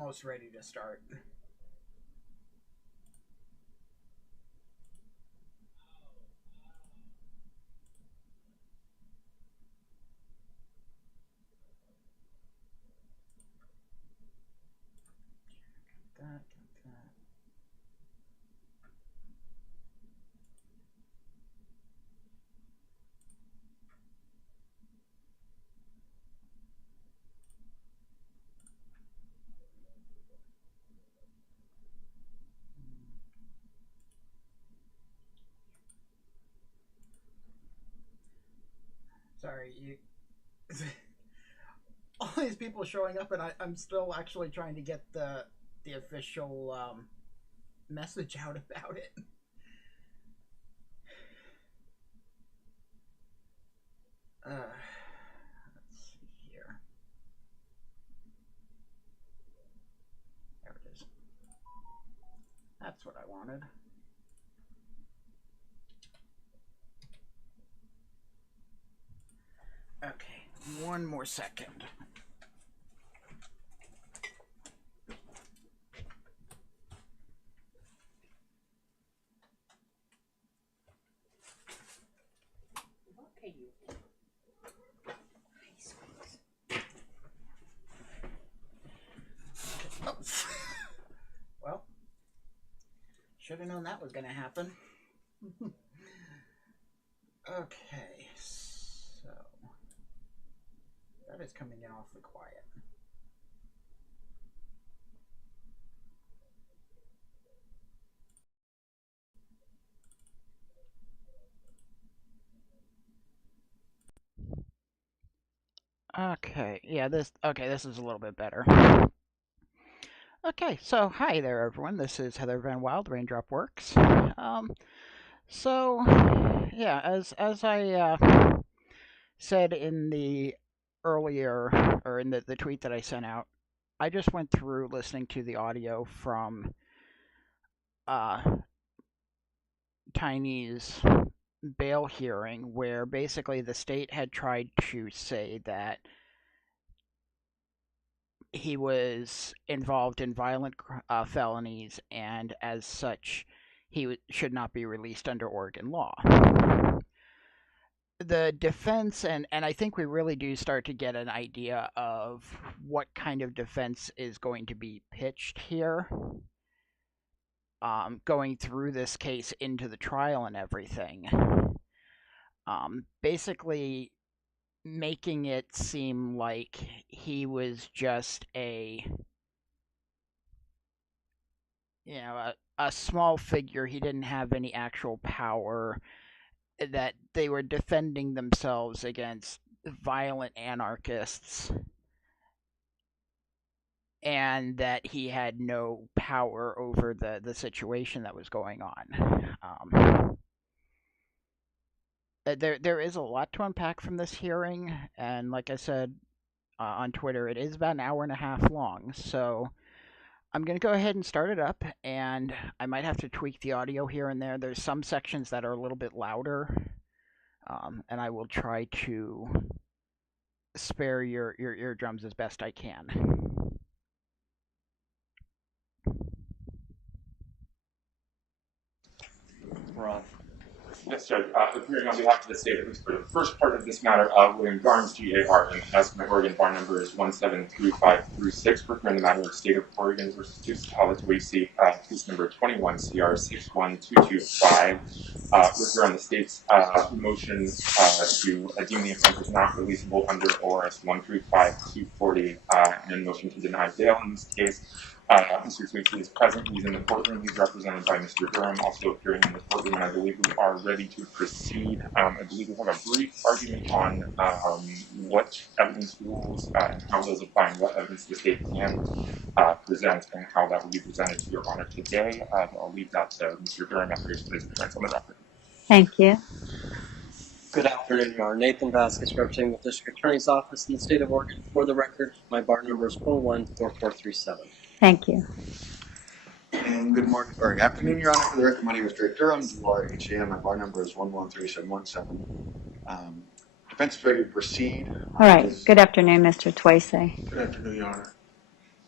almost ready to start. That. Sorry, you. All these people showing up, and I'm still actually trying to get the official message out about it. Let's see here. There it is. That's what I wanted. Okay, one more second. Oh. Well, should have known that was going to happen. Okay, so that is coming in awfully quiet. Okay, yeah, this is a little bit better. Okay, so hi there, everyone. This is Heather Van Wild, Raindrop Works. So yeah, as I said in the earlier, or in the tweet that I sent out, I just went through listening to the audio from Tiny's bail hearing, where basically the state had tried to say that he was involved in violent felonies, and as such, he should not be released under Oregon law. The defense, and I think we really do start to get an idea of what kind of defense is going to be pitched here, going through this case into the trial and everything. Basically making it seem like he was just a small figure. He didn't have any actual power, that they were defending themselves against violent anarchists, and that he had no power over the situation that was going on. There is a lot to unpack from this hearing, and like I said on Twitter, it is about an hour and a half long, so I'm going to go ahead and start it up, and I might have to tweak the audio here and there. There's some sections that are a little bit louder, and I will try to spare your eardrums as best I can. We're on. Yes, Judge. Appearing on behalf of the state, at least for the first part of this matter, William Garnes, G.A. Hartman, as my Oregon bar number is 173536. We're hearing the matter of State of Oregon versus Tusitala Tiny Toese, case number 21 CR 61225. We're here on the state's motion to deem the offense as not releasable under ORS 135240, and motion to deny bail in this case. Mr. Toese is present. He's in the courtroom. He's represented by Mr. Durham, also appearing in the courtroom, and I believe we are ready to proceed. I believe we have a brief argument on what evidence rules and how those apply, and what evidence the state can present, and how that will be presented to Your Honor today. I'll leave that to Mr. Durham after his appearance on the record. Thank you. Good afternoon, Your Honor. Nathan Vasquez, representing the District Attorney's Office in the State of Oregon. For the record, my bar number is 014437. Thank you. And good morning, or afternoon, Your Honor. For the record, my name is Drake Durham, HAM. My bar number is 113717. Defense is ready to proceed. All right. Good afternoon, Mr. Toese. Good afternoon, Your Honor.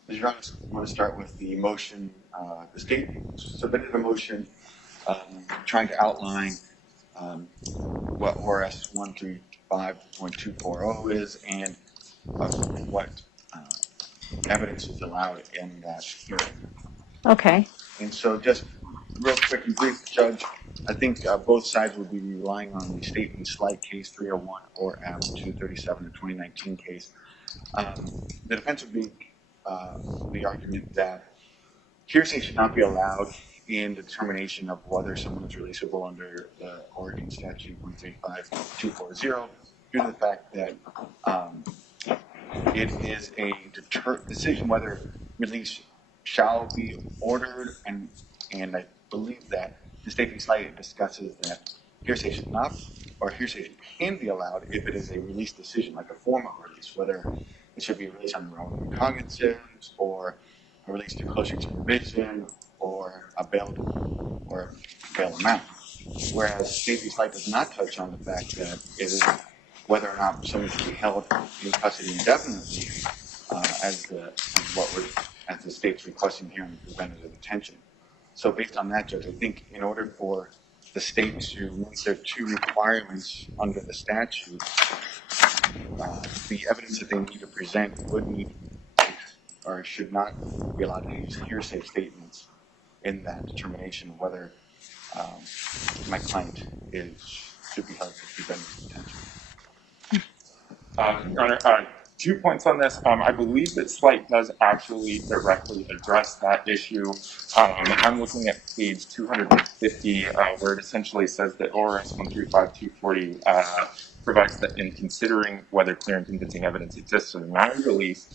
Your Honor, I want to start with the motion. The state submitted a motion trying to outline what ORS 135.240 is and what evidence is allowed in that hearing. Okay. And so just real quick and brief, Judge, I think both sides will be relying on the state v. Slight case 301 or M 237, the 2019 case. The defense would be the argument that hearsay should not be allowed in the determination of whether someone is releasable under the Oregon statute 135.240 due to the fact that it is a decision whether release shall be ordered, and I believe that the state v. Slight discusses that hearsay should not, or hearsay can be allowed if it is a release decision, like a form of release, whether it should be released on relevant cognizance or a release to closer supervision or a bail amount. Whereas state v. Slight does not touch on the fact that it is whether or not someone should be held in custody indefinitely, as the state's requesting here in preventative detention. So based on that, Judge, I think in order for the state to meet their two requirements under the statute, the evidence that they need to present would need or should not be allowed to use hearsay statements in that determination of whether my client should be held for preventative detention. Your Honor, 2 points on this. I believe that Slight does actually directly address that issue. I'm looking at page 250, where it essentially says that ORS 135.240 provides that in considering whether clear and convincing evidence exists in a release,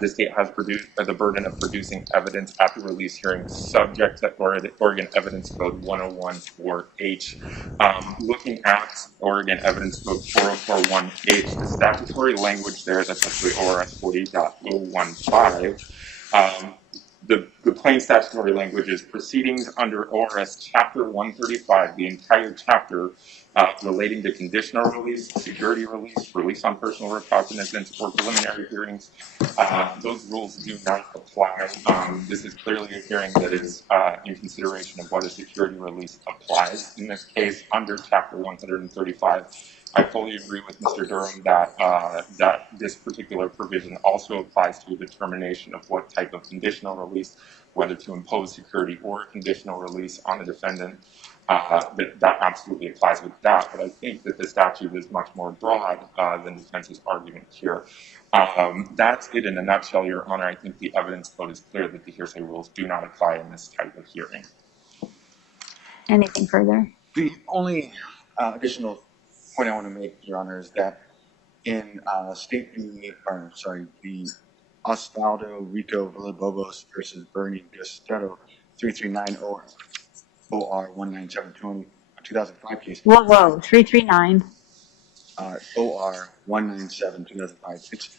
the state has the burden of producing evidence at the release hearing subject to Oregon Evidence Code 101.4H. Looking at Oregon Evidence Code 4041H, the statutory language there is essentially ORS 40.015. The plain statutory language is proceedings under ORS Chapter 135, the entire chapter relating to conditional release, security release, release on personal recognizance, or preliminary hearings. Those rules do not apply. This is clearly a hearing that is in consideration of whether security release applies. In this case, under Chapter 135, I fully agree with Mr. Durham that this particular provision also applies to a determination of what type of conditional release, whether to impose security or conditional release on a defendant. That absolutely applies with that, but I think that the statute is much more broad than defense's argument here. That's it in a nutshell, Your Honor. I think the evidence code is clear that the hearsay rules do not apply in this type of hearing. Anything further? The only additional point I want to make, Your Honor, is that in the Osvaldo Rico Villalobos versus Bernie Gustavo 339 OR 19720 2005 case. Whoa, 339. OR 197 2005. It's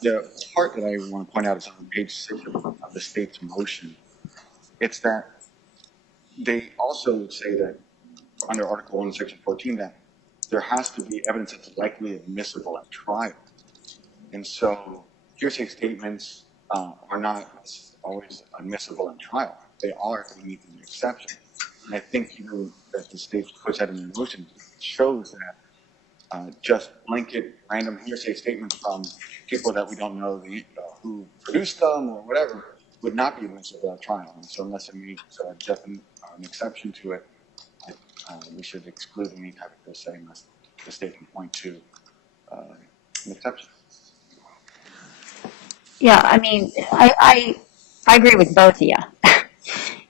the part that I want to point out is on page 6 of the state's motion. It's that they also say that under Article 1, Section 14, that there has to be evidence that's likely admissible at trial. And so hearsay statements are not always admissible at trial. They are if they meet the exception. And I think that the state puts that in the motion shows that just blanket random hearsay statements from people that we don't know who produced them or whatever would not be admissible at trial. And so unless it meets an exception to it, we should exclude any type of hearsay unless the state can point to an exception. Yeah, I mean, I agree with both of you.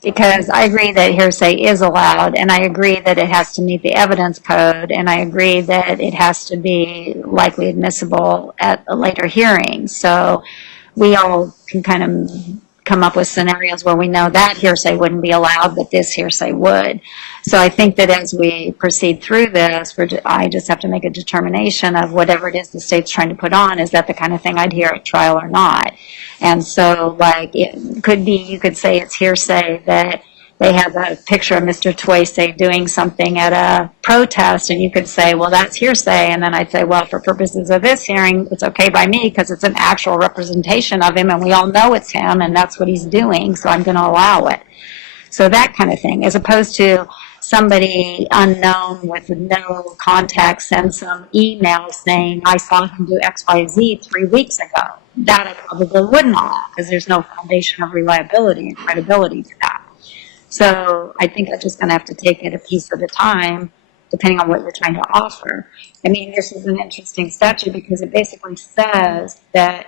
Because I agree that hearsay is allowed, and I agree that it has to meet the evidence code, and I agree that it has to be likely admissible at a later hearing. So we all can kind of come up with scenarios where we know that hearsay wouldn't be allowed, but this hearsay would. So I think that as we proceed through this, I just have to make a determination of whatever it is the state's trying to put on. Is that the kind of thing I'd hear at trial or not? And so, like, it could be, you could say it's hearsay that they have a picture of Mr. Toise doing something at a protest, and you could say, well, that's hearsay. And then I'd say, well, for purposes of this hearing, it's okay by me because it's an actual representation of him, and we all know it's him, and that's what he's doing, so I'm going to allow it. So that kind of thing, as opposed to somebody unknown with no contact send some email saying, I saw him do X, Y, Z 3 weeks ago. That I probably wouldn't allow because there's no foundation of reliability and credibility to that. So I think I'm just going to have to take it a piece at a time, depending on what you're trying to offer. I mean, this is an interesting statute because it basically says that.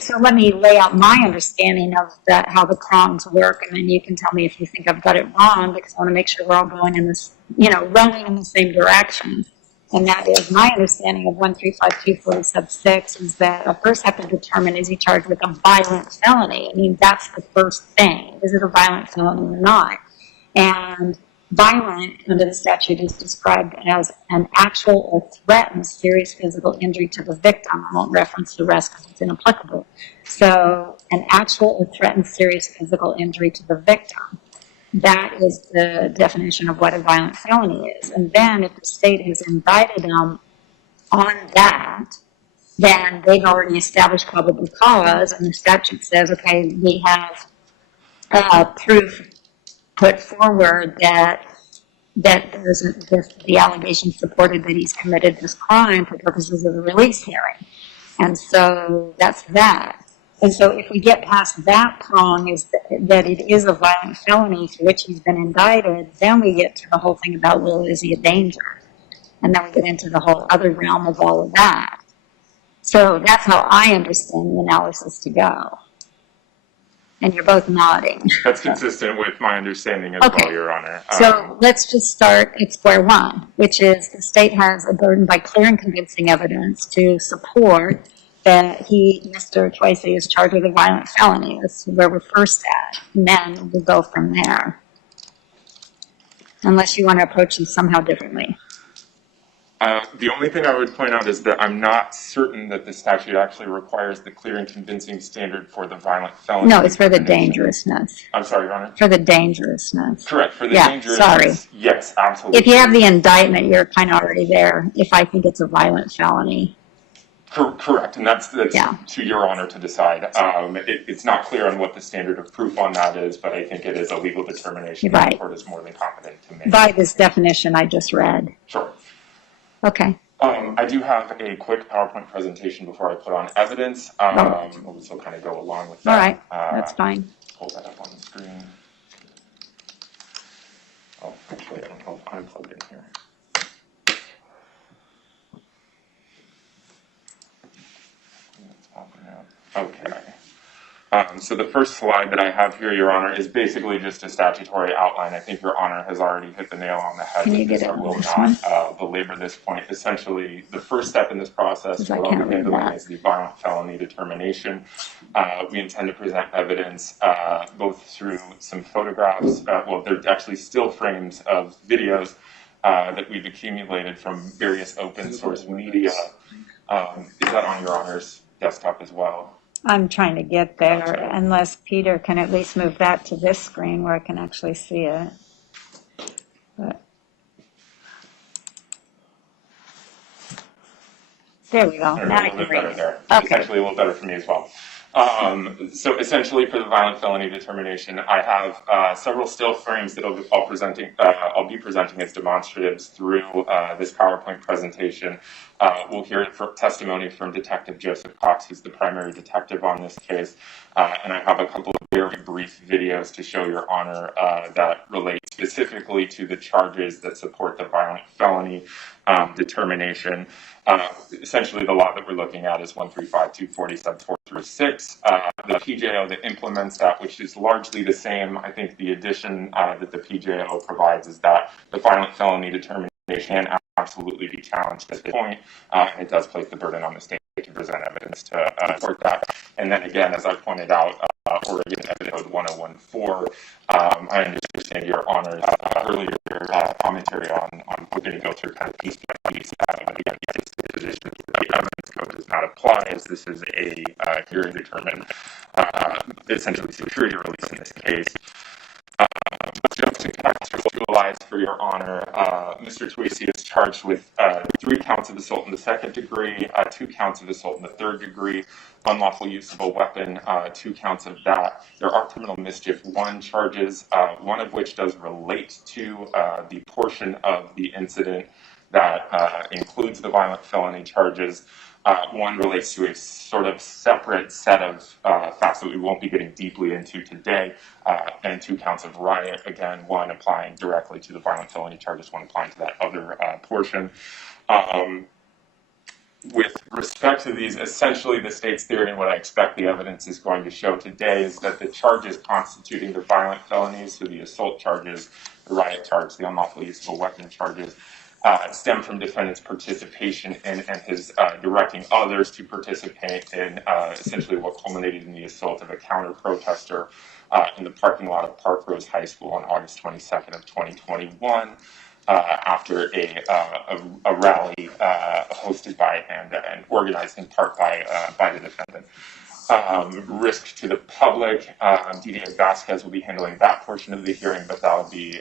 So let me lay out my understanding of that, how the prongs work, and then you can tell me if you think I've got it wrong, because I want to make sure we're all going in this, rowing in the same direction. And that is my understanding of 135240 sub 6 is that I first have to determine, is he charged with a violent felony? I mean, that's the first thing. Is it a violent felony or not? And violent under the statute is described as an actual or threatened serious physical injury to the victim. I won't reference the rest because it's inapplicable. So an actual or threatened serious physical injury to the victim. That is the definition of what a violent felony is. And then if the state has indicted them on that, then they've already established probable cause, and the statute says, okay, we have proof put forward that the allegation supported that he's committed this crime for purposes of the release hearing. And so that's that. And so if we get past that prong, is that it is a violent felony for which he's been indicted, then we get to the whole thing about, well, is he a danger? And then we get into the whole other realm of all of that. So that's how I understand the analysis to go. And you're both nodding. That's consistent with my understanding as well, Your Honor. So let's just start at square one, which is the state has a burden by clear and convincing evidence to support that Mr. Toise is charged with a violent felony. That's where we're first at. And then we'll go from there. Unless you want to approach this somehow differently. The only thing I would point out is that I'm not certain that the statute actually requires the clear and convincing standard for the violent felony. No, it's for the dangerousness. I'm sorry, Your Honor? For the dangerousness. Correct, for the dangerousness. Sorry. Yes, absolutely. If you have the indictment, you're kind of already there, if I think it's a violent felony. Correct, and that's to Your Honor to decide. It's not clear on what the standard of proof on that is, but I think it is a legal determination that the court is more than competent to make. By this definition I just read. Sure. Okay. I do have a quick PowerPoint presentation before I put on evidence. We'll still kind of go along with that. All right, that's fine. Pull that up on the screen. Oh, actually, I don't know if I'm plugged in here. It's popping out. Okay. So the first slide that I have here, Your Honor, is basically just a statutory outline. I think Your Honor has already hit the nail on the head. Can you get it on this one? Belabor this point. Essentially, the first step in this process for what we're handling is the violent felony determination. We intend to present evidence both through some photographs. Well, they're actually still frames of videos that we've accumulated from various open source media. Is that on Your Honor's desktop as well? I'm trying to get there, unless Peter can at least move that to this screen where I can actually see it. But there we go. Now I can read it. Okay. It's actually a little better for me as well. So essentially, for the violent felony determination, I have several still frames that I'll be presenting as demonstratives through this PowerPoint presentation. We'll hear testimony from Detective Joseph Cox, who's the primary detective on this case, and I have a couple of very brief videos to show Your Honor that relate specifically to the charges that support the violent felony determination. Essentially, the law that we're looking at is 135240 sub 4 through 6. The PJO that implements that, which is largely the same. I think the addition that the PJO provides is that the violent felony determination can absolutely be challenged at this point. It does place the burden on the state to present evidence to support that. And then again, as I pointed out, Oregon Evidence Code 1014, I understand Your Honor's earlier commentary on we're going to go through kind of piece by piece. Again, it's the position that the evidence code does not apply, as this is a hearing determined, essentially security release in this case. Just to contextualize for your honor, Mr. Toese is charged with 3 counts of assault in the second degree, 2 counts of assault in the third degree, unlawful use of a weapon, 2 counts of that. There are criminal mischief 1 charges, one of which does relate to the portion of the incident that includes the violent felony charges. One relates to a sort of separate set of facts that we won't be getting deeply into today, and 2 counts of riot, again, one applying directly to the violent felony charges, one applying to that other portion. With respect to these, essentially the state's theory and what I expect the evidence is going to show today is that the charges constituting the violent felonies, so the assault charges, the riot charge, the unlawful use of a weapon charges, stem from defendant's participation in and his directing others to participate in essentially what culminated in the assault of a counter-protester in the parking lot of Park Rose High School on August 22nd of 2021 after a rally hosted by and organized in part by the defendant. Risk to the public, DDA Vasquez will be handling that portion of the hearing, but that will be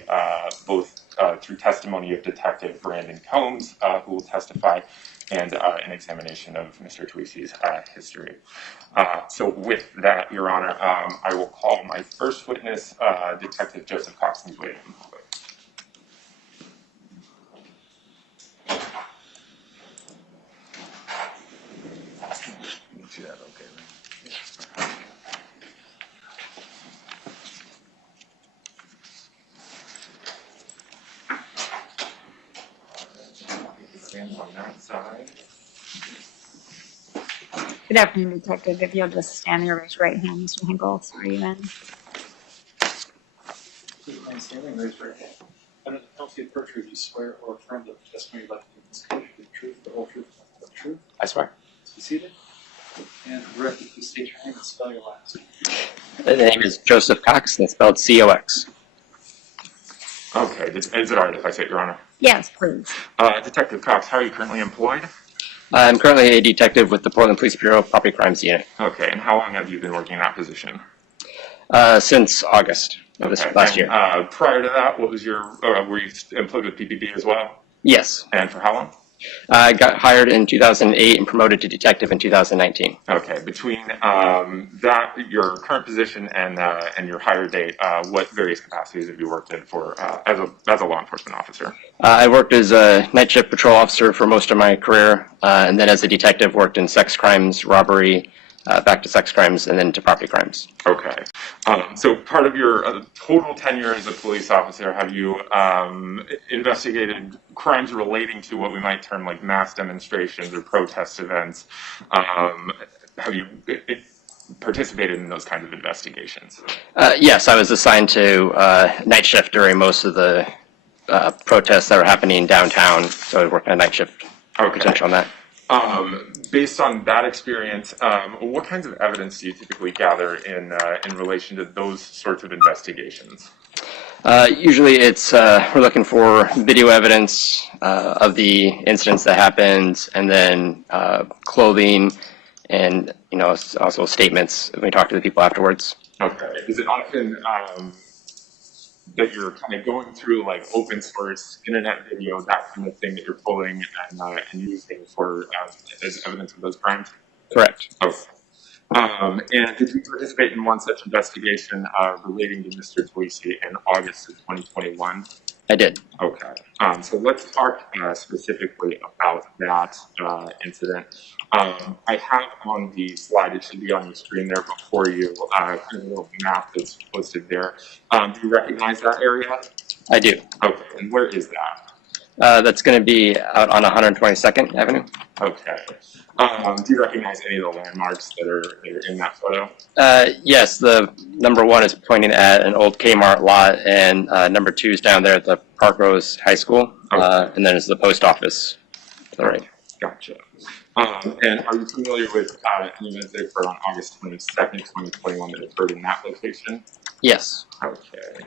both through testimony of Detective Brandon Combs, who will testify, and an examination of Mr. Toese's history. So with that, Your Honor, I will call my first witness, Detective Joseph Cox, who's waiting. See that okay, right? Stand on that side. Good afternoon, Detective. If you'll just stand there, raise your right hand, Mr. Hinkle, swear you in. Please remain standing, raise your right hand. Under the penalty of perjury, do you swear or affirm that the testimony you're about to give in this case is the truth, the whole truth, and nothing but the truth? I swear. Please be seated. And for the record, please state your name and spell your last. The name is Joseph Cox, and it's spelled C-O-X. Okay, is it all right if I say it, Your Honor? Yes, please. Detective Cox, how are you currently employed? I'm currently a detective with the Portland Police Bureau Property Crimes Unit. Okay, and how long have you been working in that position? Since August of this last year. Prior to that, what was your, were you employed with PPB as well? Yes. And for how long? I got hired in 2008 and promoted to detective in 2019. Okay, between that, your current position and your hire date, what various capacities have you worked in for as a law enforcement officer? I worked as a night shift patrol officer for most of my career, and then as a detective worked in sex crimes, robbery, back to sex crimes, and then to property crimes. Okay. So part of your total tenure as a police officer, have you investigated crimes relating to what we might term like mass demonstrations or protest events? Have you participated in those kinds of investigations? Yes, I was assigned to night shift during most of the protests that were happening downtown, so I was working a night shift potential on that. Based on that experience, what kinds of evidence do you typically gather in relation to those sorts of investigations? Usually it's, we're looking for video evidence of the incidents that happened, and then clothing, and also statements when we talk to the people afterwards. Okay. Is it often that you're kind of going through like open source internet video, that kind of thing that you're pulling and using for as evidence of those crimes? Correct. Okay. And did you participate in one such investigation relating to Mr. Toese in August of 2021? I did. Okay. So let's talk specifically about that incident. I have on the slide, it should be on the screen there before you, kind of a little map that's posted there. Do you recognize that area? I do. Okay. And where is that? That's going to be out on 122nd Avenue. Okay. Do you recognize any of the landmarks that are in that photo? Yes, the number 1 is pointing at an old Kmart lot, and number 2 is down there at the Park Rose High School, Okay. and then it's the post office. All right. Gotcha. And are you familiar with any events that occurred on August 22nd, 2021 that occurred in that location? Yes. Okay.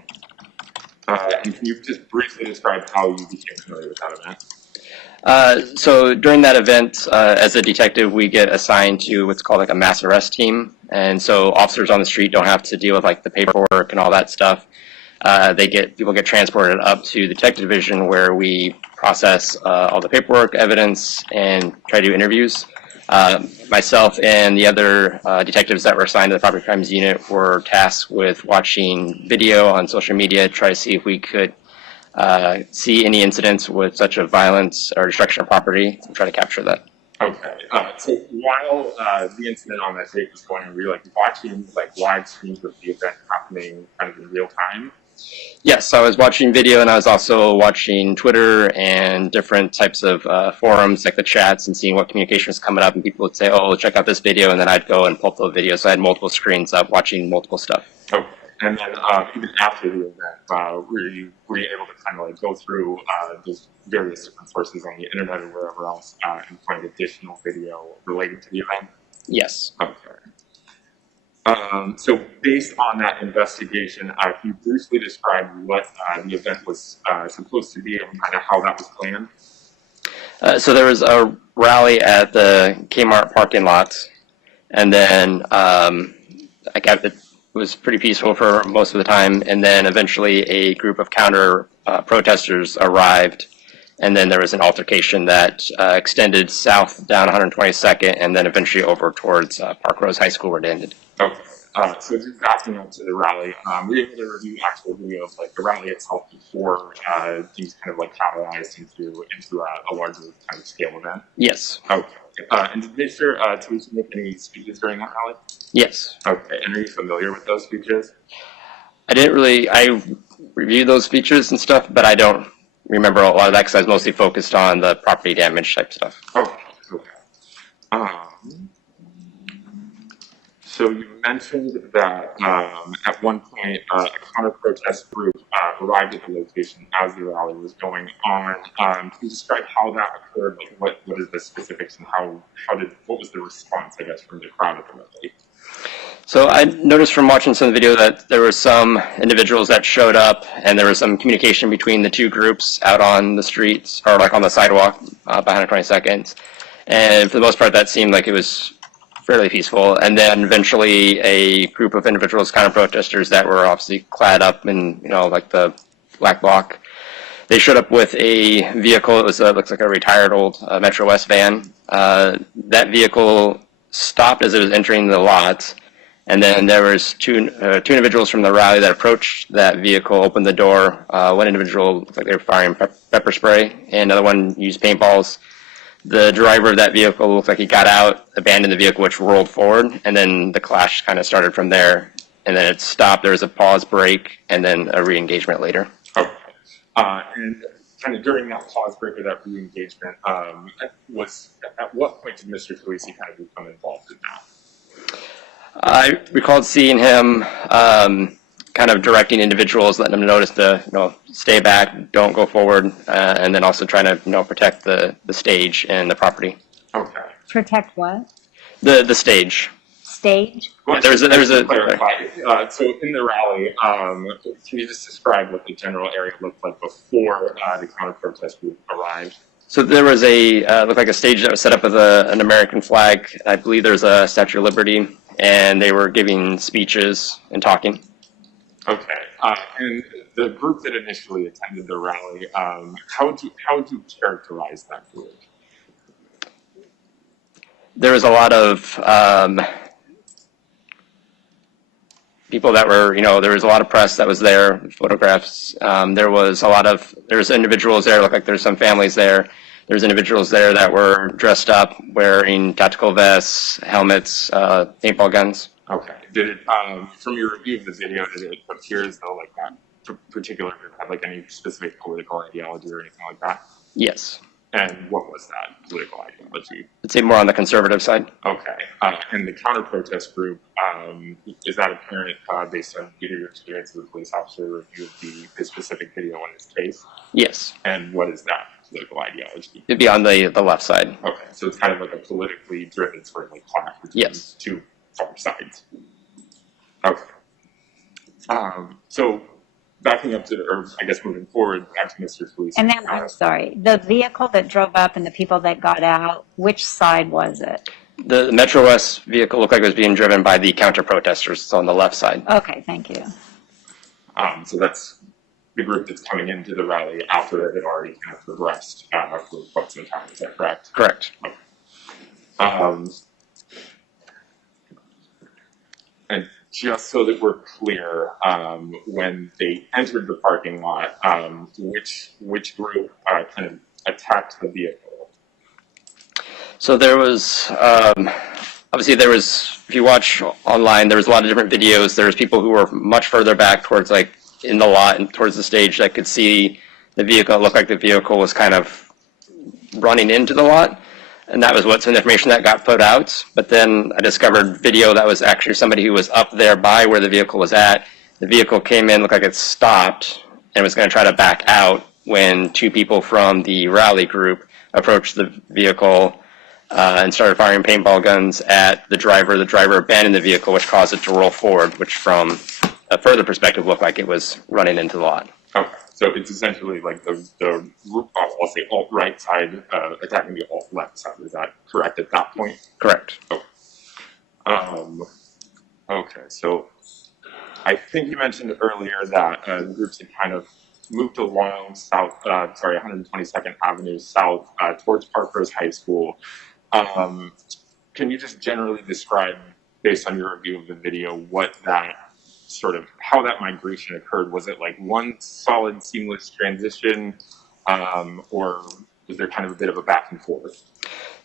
And can you just briefly describe how you became familiar with that event? So during that event, as a detective, we get assigned to what's called like a mass arrest team. And so officers on the street don't have to deal with like the paperwork and all that stuff. People get transported up to the detective division where we process all the paperwork, evidence, and try to do interviews. Myself and the other detectives that were assigned to the property crimes unit were tasked with watching video on social media, try to see if we could see any incidents with such a violence or destruction of property, and try to capture that. Okay. So while the incident on that date was going, were you like watching like live streams of the event happening kind of in real time? Yes, I was watching video, and I was also watching Twitter and different types of forums, like the chats, and seeing what communication was coming up. And people would say, "Oh, check out this video," and then I'd go and pull up those videos. So I had multiple screens up, watching multiple stuff. Okay. And then even after the event, were you able to kind of like go through those various different sources on the internet or wherever else and find additional video relating to the event? Yes. Okay. So based on that investigation, can you briefly describe what the event was supposed to be and kind of how that was planned? So there was a rally at the Kmart parking lot, and then it was pretty peaceful for most of the time, and then eventually a group of counter protesters arrived, and then there was an altercation that extended south down 122nd, and then eventually over towards Park Rose High School where it ended. Okay. So just backing up to the rally, were you able to review actual video of like the rally itself before things kind of like catalyzed into a larger kind of scale event? Yes. Okay. And did Mr. Toese make any speeches during that rally? Yes. Okay. And are you familiar with those speeches? I reviewed those speeches and stuff, but I don't remember a lot of that because I was mostly focused on the property damage type stuff. Okay. Okay. So you mentioned that at one point a counter-protest group arrived at the location as the rally was going on. Can you describe how that occurred? Like what is the specifics and what was the response, I guess, from the crowd at the rally? So I noticed from watching some of the video that there were some individuals that showed up, and there was some communication between the two groups out on the streets, or like on the sidewalk behind 20 seconds. And for the most part, that seemed like it was fairly peaceful. And then eventually a group of individuals, kind of protesters that were obviously clad up in, like the black bloc, they showed up with a vehicle. It was looks like a retired old Metro West van. That vehicle stopped as it was entering the lot. And then there was two individuals from the rally that approached that vehicle, opened the door. One individual looked like they were firing pepper spray, and another one used paintballs. The driver of that vehicle looked like he got out, abandoned the vehicle, which rolled forward, and then the clash kind of started from there. And then it stopped. There was a pause break, and then a re-engagement later. Okay. And kind of during that pause break or that re-engagement, at what point did Mr. Toese kind of become involved in that? I recalled seeing him kind of directing individuals, letting them notice to stay back, don't go forward, and then also trying to protect the stage and the property. Okay. Protect what? The stage. Stage? Well, there's a clarify. So in the rally, can you just describe what the general area looked like before the counter-protest group arrived? So there was looked like a stage that was set up with an American flag. I believe there's a Statue of Liberty, and they were giving speeches and talking. Okay. And the group that initially attended the rally, how would you characterize that group? There was a lot of people that were, there was a lot of press that was there, photographs. There was individuals there, looked like there's some families there. There's individuals there that were dressed up, wearing tactical vests, helmets, paintball guns. Okay. Did it, from your review of the video, did it appear as though like that particular group had like any specific political ideology or anything like that? Yes. And what was that political ideology? I'd say more on the conservative side. Okay. And the counter-protest group, is that apparent based on either your experience as a police officer or review of the specific video in this case? Yes. And what is that political ideology? It'd be on the left side. Okay. So it's kind of like a politically driven sort of like clash between two far sides. Okay. So backing up or I guess moving forward, back to Mr. Toese. And then, I'm sorry, the vehicle that drove up and the people that got out, which side was it? The Metro West vehicle looked like it was being driven by the counter-protesters. It's on the left side. Okay, thank you. So that's the group that's coming into the rally after it had already kind of progressed for quite some time. Is that correct? Correct. And just so that we're clear, when they entered the parking lot, which group kind of attacked the vehicle? So there was, obviously there was, if you watch online, there was a lot of different videos. There was people who were much further back towards like in the lot and towards the stage that could see the vehicle. It looked like the vehicle was kind of running into the lot. And that was what some information that got put out. But then I discovered video that was actually somebody who was up there by where the vehicle was at. The vehicle came in, looked like it stopped, and was going to try to back out when two people from the rally group approached the vehicle and started firing paintball guns at the driver. The driver abandoned the vehicle, which caused it to roll forward, which from a further perspective looked like it was running into the lot. Okay, so it's essentially like the group, I'll say alt-right side attacking the alt-left side. Is that correct at that point? Correct. Okay. Okay, so I think you mentioned earlier that the groups had kind of moved along 122nd Avenue South towards Parkrose High School. Can you just generally describe, based on your review of the video, what that how that migration occurred? Was it like one solid seamless transition, or was there kind of a bit of a back and forth?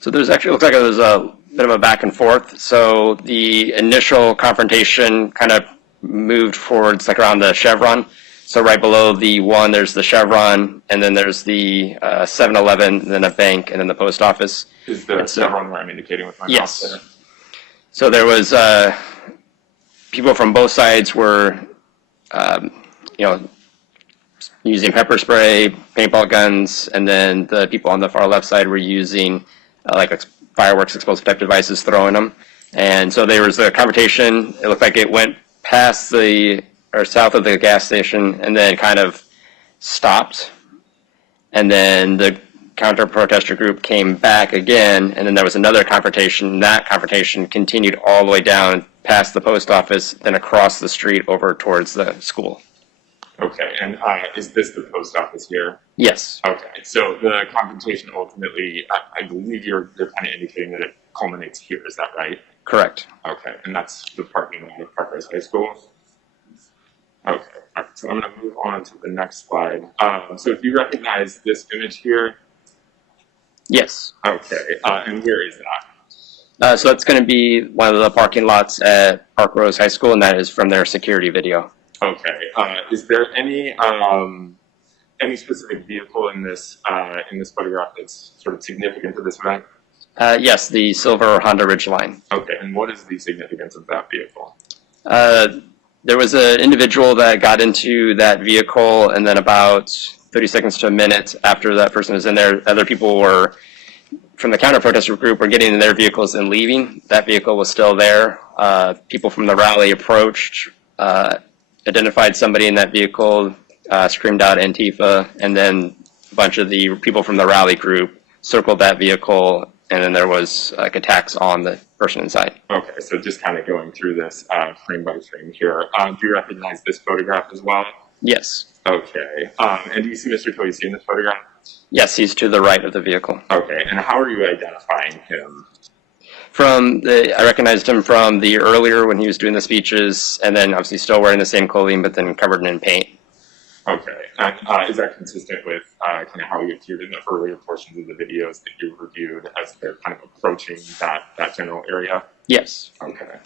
So there's actually, looks like it was a bit of a back and forth. So the initial confrontation kind of moved towards like around the Chevron. So right below the one, there's the Chevron, and then there's the 7-Eleven, and then a bank, and then the post office. Is the Chevron where I'm indicating with my yes. mouse there? So there was people from both sides were, using pepper spray, paintball guns, and then the people on the far left side were using fireworks, explosive type devices, throwing them. And so there was a confrontation. It looked like it went past south of the gas station and then kind of stopped. And then the counter-protester group came back again, and then there was another confrontation. That confrontation continued all the way down past the post office, then across the street over towards the school. Okay, and is this the post office here? Yes. Okay, so the confrontation ultimately, I believe you're kind of indicating that it culminates here, is that right? Correct. Okay, and that's the parking lot of Parkrose High School? Okay, all right, so I'm going to move on to the next slide. So if you recognize this image here? Yes. Okay, and where is that? So that's going to be one of the parking lots at Parkrose High School, and that is from their security video. Okay, is there any specific vehicle in this photograph that's sort of significant to this event? Yes, the silver Honda Ridgeline. Okay, and what is the significance of that vehicle? There was an individual that got into that vehicle, and then about 30 seconds to a minute after that person was in there, other people were from the counter-protester group were getting in their vehicles and leaving. That vehicle was still there. People from the rally approached, identified somebody in that vehicle, screamed out Antifa, and then a bunch of the people from the rally group circled that vehicle, and then there was attacks on the person inside. Okay, so just kind of going through this frame by frame here. Do you recognize this photograph as well? Yes. Okay, and do you see Mr. Toese in this photograph? Yes, he's to the right of the vehicle. Okay, and how are you identifying him? I recognized him from the earlier when he was doing the speeches, and then obviously still wearing the same clothing, but then covered in paint. Okay, and is that consistent with kind of how he appeared in the earlier portions of the videos that you reviewed as they're kind of approaching that general area? Yes. Okay.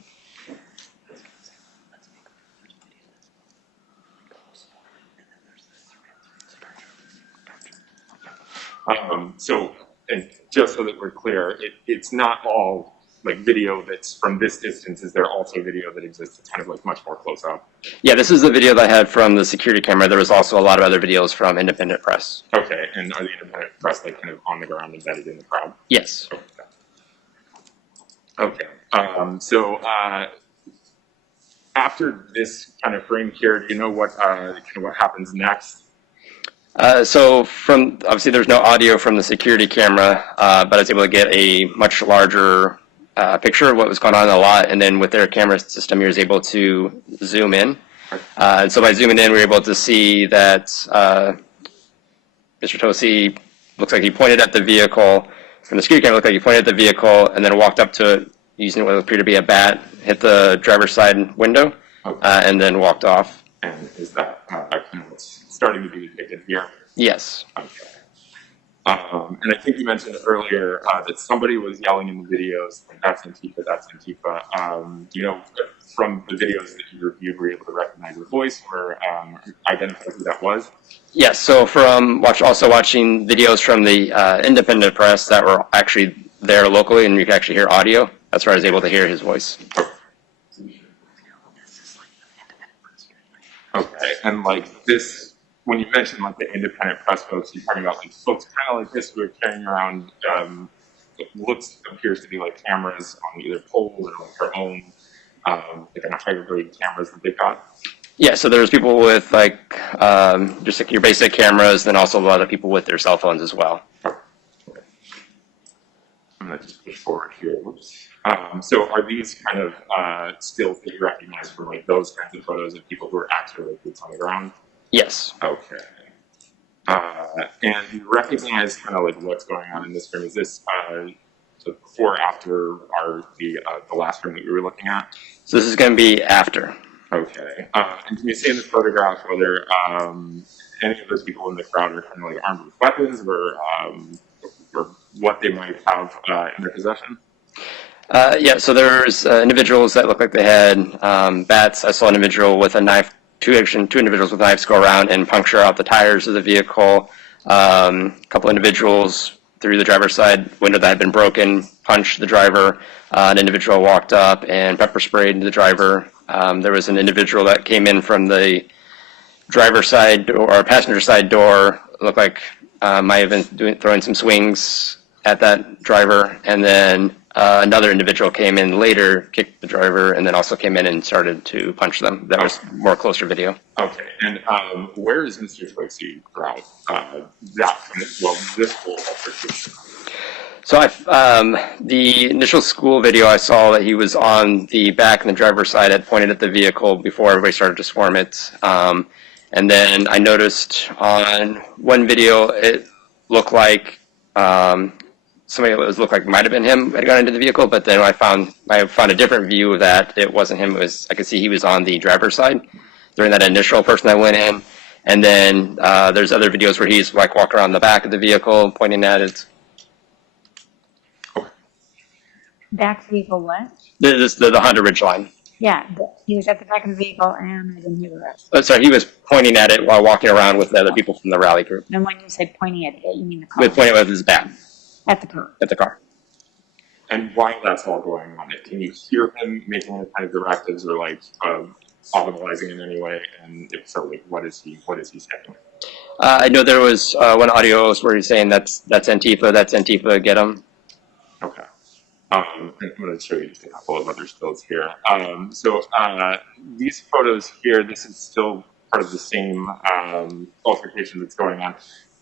So, and just so that we're clear, it's not all like video that's from this distance. Is there also video that exists that's kind of like much more close up? Yeah, this is the video that I had from the security camera. There was also a lot of other videos from independent press. Okay, and are the independent press like kind of on the ground embedded in the crowd? Yes. Okay. So after this kind of frame here, do you know what happens next? So obviously there's no audio from the security camera, but I was able to get a much larger picture of what was going on in the lot, and then with their camera system, he was able to zoom in. And so by zooming in, we were able to see that Mr. Toese looks like he pointed at the vehicle. From the security camera, it looked like he pointed at the vehicle and then walked up to it using what appeared to be a bat, hit the driver's side window, and then walked off. And is that kind of what's starting to be depicted here? Yes. Okay. And I think you mentioned earlier that somebody was yelling in the videos, that's Antifa, that's Antifa. Do you know from the videos that you reviewed, were you able to recognize the voice or identify who that was? Yes, so from also watching videos from the independent press that were actually there locally, and you could actually hear audio, that's where I was able to hear his voice. Okay, and like this, when you mentioned like the independent press folks, you're talking about like folks kind of like this who are carrying around what appears to be like cameras on either poles or like their own like kind of higher grade cameras that they've got. Yeah, so there's people with like just like your basic cameras, then also a lot of people with their cell phones as well. I'm gonna just push forward here. Whoops. So are these kind of stills that you recognize from like those kinds of photos of people who are actually like boots on the ground? Yes. Okay. And you recognize kind of like what's going on in this room. Is this before or after the last room that we were looking at? So this is going to be after. Okay. And can you see in the photograph whether any of those people in the crowd are kind of like armed with weapons or what they might have in their possession? Yeah, so there's individuals that look like they had bats. I saw an individual with a knife, two individuals with knives go around and puncture out the tires of the vehicle. A couple individuals through the driver's side window that had been broken, punched the driver. An individual walked up and pepper sprayed the driver. There was an individual that came in from the driver's side door, or passenger side door, looked like might have been throwing some swings at that driver, and then another individual came in later, kicked the driver, and then also came in and started to punch them. That was more closer video. Okay, and where is Mr. Toese throughout this whole altercation? So the initial school video, I saw that he was on the back and the driver's side had pointed at the vehicle before everybody started to swarm it. And then I noticed on one video, it looked like somebody that looked like might have been him had gone into the vehicle, but then I found a different view of that. It wasn't him. I could see he was on the driver's side during that initial person that went in. And then there's other videos where he's like walking around the back of the vehicle, pointing at it. Back vehicle what? The Honda Ridgeline. Yeah, he was at the back of the vehicle and I didn't hear the rest. Sorry, he was pointing at it while walking around with the other people from the rally group. And when you say pointing at it, you mean the car? With pointing with his bat. At the car. At the car. And while that's all going on, can you hear him making any kind of directives or like audibilizing in any way? And if so, like what is he saying? I know there was one audio where he's saying that's Antifa, get him. Okay. I'm going to show you just a couple of other stills here. So these photos here, this is still part of the same altercation that's going on.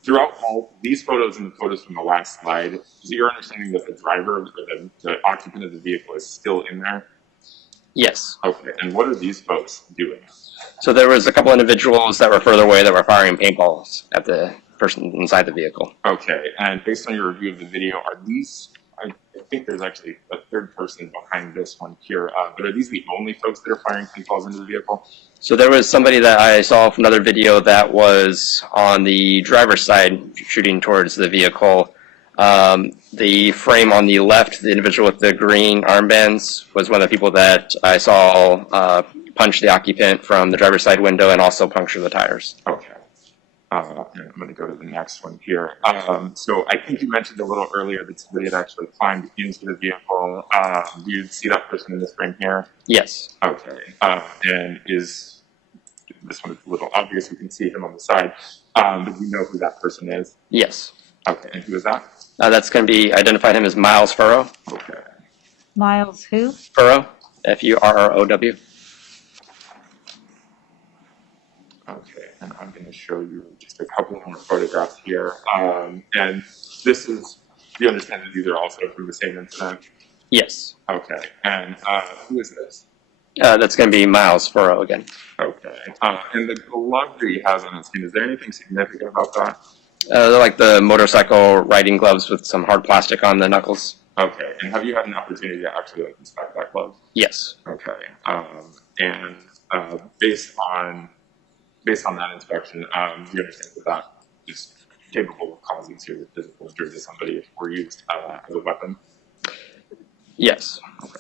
Throughout all these photos and the photos from the last slide, is it your understanding that the driver or the occupant of the vehicle is still in there? Yes. Okay, and what are these folks doing? So there was a couple individuals that were further away that were firing paintballs at the person inside the vehicle. Okay, and based on your review of the video, are these, I think there's actually a third person behind this one here, but are these the only folks that are firing paintballs into the vehicle? So there was somebody that I saw from another video that was on the driver's side shooting towards the vehicle. The frame on the left, the individual with the green armbands, was one of the people that I saw punch the occupant from the driver's side window and also puncture the tires. Okay. I'm going to go to the next one here. So I think you mentioned a little earlier that somebody had actually climbed into the vehicle. Do you see that person in this frame here? Yes. Okay. And this one is a little obvious. We can see him on the side. But do you know who that person is? Yes. Okay. And who is that? That's going to be identified him as Miles Furrow. Okay. Miles who? Furrow, Furrow. Okay, and I'm going to show you just a couple more photographs here. And this is, do you understand that these are also from the same incident? Yes. Okay, and who is this? That's going to be Miles Furrow again. Okay. And the glove that he has on his hand, is there anything significant about that? They're like the motorcycle riding gloves with some hard plastic on the knuckles. Okay. And have you had an opportunity to actually inspect that glove? Yes. Okay. And based on that inspection, do you understand that that is capable of causing serious physical injury to somebody if it were used as a weapon? Yes. Okay.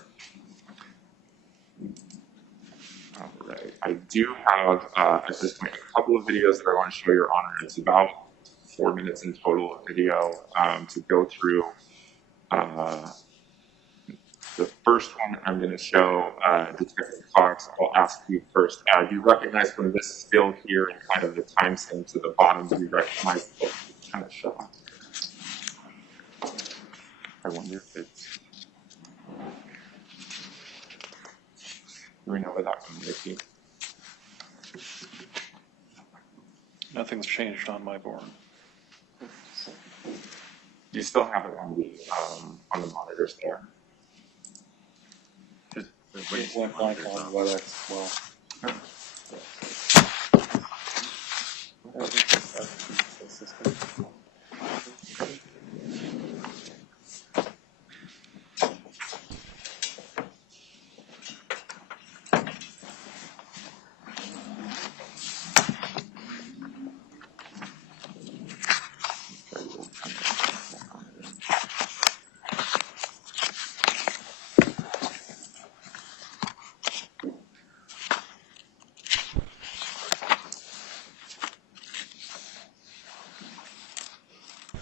All right. I do have, at this point, a couple of videos that I want to show Your Honor. It's about 4 minutes in total of video to go through. The first one I'm going to show, Detective Cox, I'll ask you first. Do you recognize from this still here and kind of the timestamps at the bottom, do you recognize what kind of shot? I wonder if it's... Do we know where that one might be? Nothing's changed on my board. Do you still have it on the monitors there? It went blank on WebEx as well.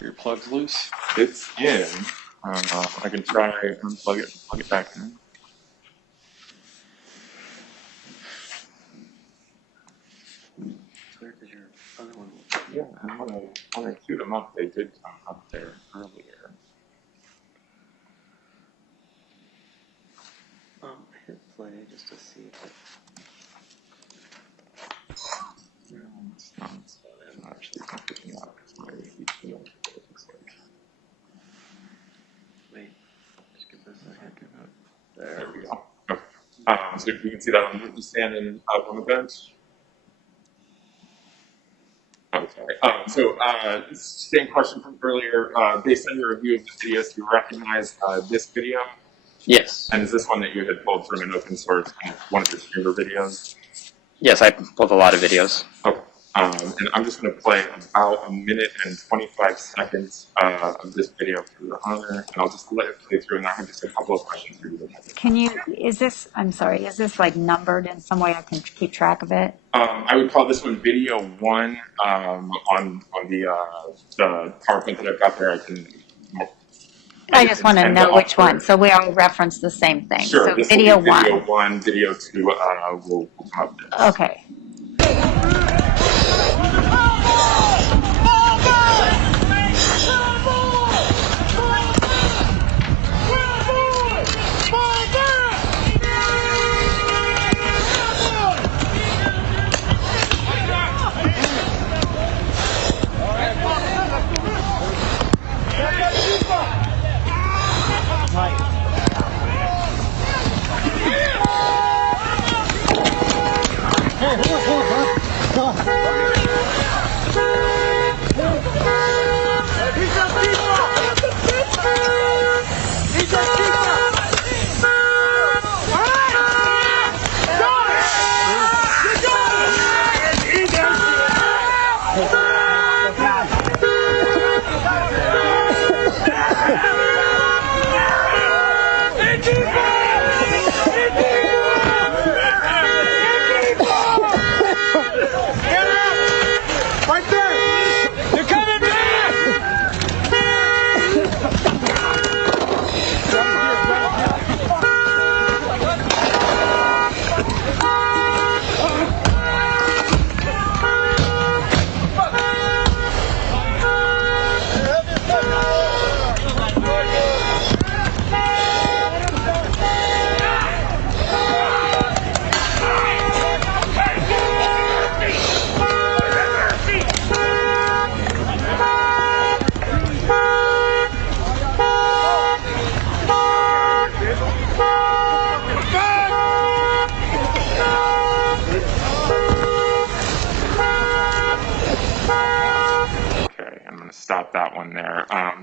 Your plug's loose. It's in. I can try and plug it back in. Where did your other one? Yeah, and when I queued them up, they did come up there earlier. Hit play just to see if it. No, it's not. I'm actually not picking up. It's my EQ. It looks like. Wait, just give this a second. There we go. Okay. So if you can see that on the standing up on the bench. Okay. Same question from earlier. Based on your review of the videos, do you recognize this video? Yes. And is this one that you had pulled from an open source, one of your streamer videos? Yes, I pulled a lot of videos. Okay. And I'm just going to play about 1 minute and 25 seconds of this video for Your Honor, and I'll just let it play through, and I have just a couple of questions for you. Can you, is this like numbered in some way I can keep track of it? I would call this one video 1 on the PowerPoint that I've got there. I just want to know which one, so we all reference the same thing. Sure. So This video will be video 1. 1, video 2 will come up next. Okay. Hey,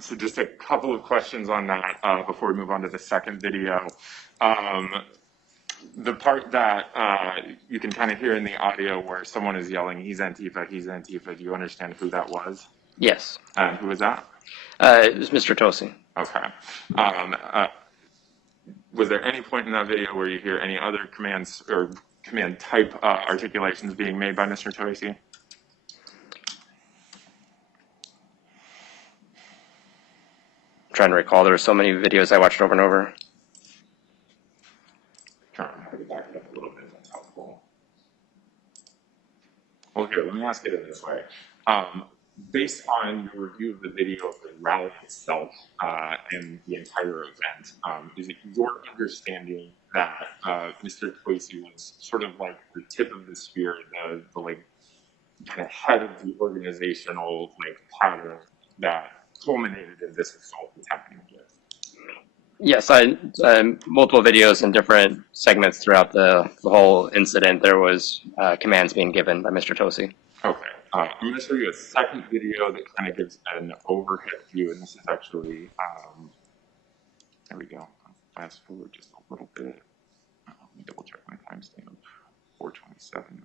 So just a couple of questions on that before we move on to the second video. The part that you can kind of hear in the audio where someone is yelling, he's Antifa, do you understand who that was? Yes. And who was that? It was Mr. Toese. Okay. Was there any point in that video where you hear any other commands or command type articulations being made by Mr. Toese? Trying to recall, there were so many videos I watched over and over. Trying to back it up a little bit, that's helpful. Well, here, let me ask it in this way. Based on your review of the video of the rally itself and the entire event, is it your understanding that Mr. Toese was sort of like the tip of the spear, the like kind of head of the organizational like pattern that culminated in this assault that's happening here? Yes, multiple videos and different segments throughout the whole incident. There was commands being given by Mr. Toese. Okay. I'm going to show you a second video that kind of gives an overhead view, and this is actually, there we go. I'll fast forward just a little bit. Let me double check my timestamp. 4:27.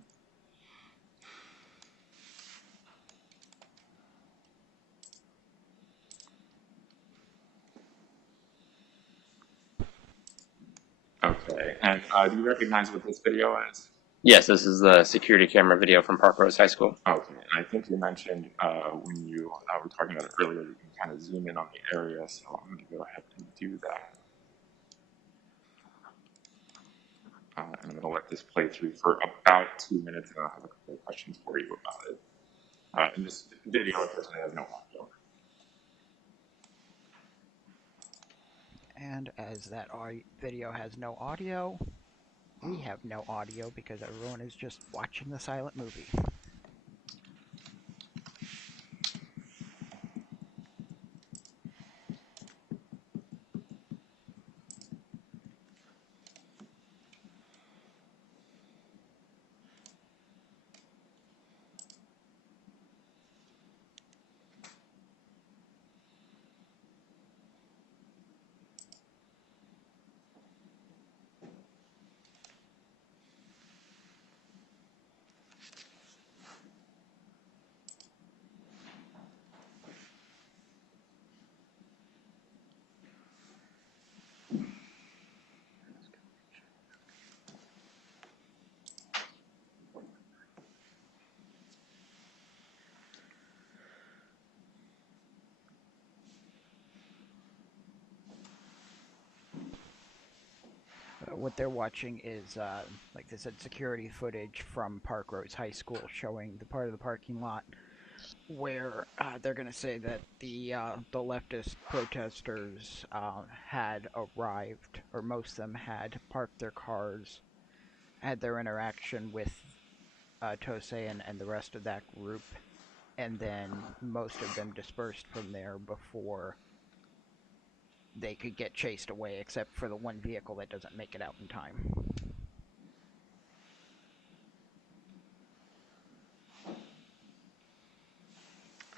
Okay, and do you recognize what this video is? Yes, this is the security camera video from Park Rose High School. Okay, and I think you mentioned when you were talking about it earlier, you can kind of zoom in on the area, so I'm going to go ahead and do that. And I'm going to let this play through for about 2 minutes, and I'll have a couple of questions for you about it. And this video, unfortunately, has no audio. And as that video has no audio, we have no audio because everyone is just watching the silent movie. What they're watching is, like they said, security footage from Park Rose High School showing the part of the parking lot where they're going to say that the leftist protesters had arrived, or most of them had parked their cars, had their interaction with Toese and the rest of that group, and then most of them dispersed from there before they could get chased away, except for the one vehicle that doesn't make it out in time.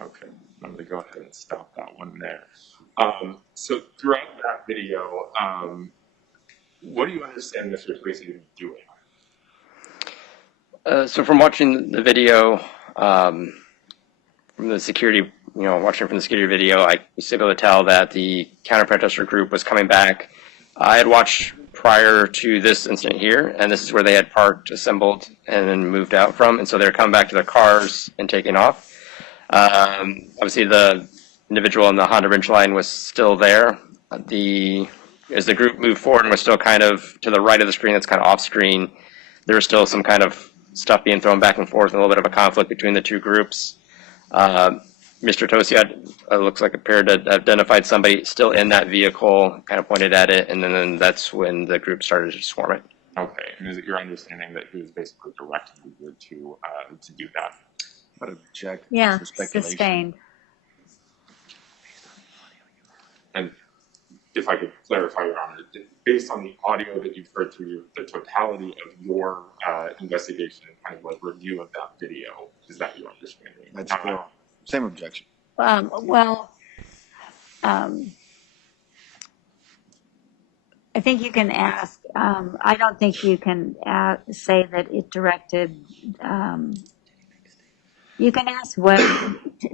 Okay, I'm going to go ahead and stop that one there. So throughout that video, what do you understand Mr. Toese is doing? So from watching the video, from the security, watching from the security video, I was able to tell that the counter-protester group was coming back. I had watched prior to this incident here, and this is where they had parked, assembled, and then moved out from, and so they're coming back to their cars and taking off. Obviously, the individual in the Honda Ridge line was still there. As the group moved forward and was still kind of to the right of the screen, that's kind of off screen, there was still some kind of stuff being thrown back and forth, and a little bit of a conflict between the two groups. Mr. Toese looks like appeared to have identified somebody still in that vehicle, kind of pointed at it, and then that's when the group started to swarm it. Okay, and is it your understanding that he was basically directing you to do that? But object Yeah, for speculation. sustained. And if I could clarify, Your Honor, based on the audio that you've heard through the totality of your investigation and kind of like review of that video, is that your understanding? That's correct. Same objection. Well, I think you can ask, I don't think you can say that it directed, you can ask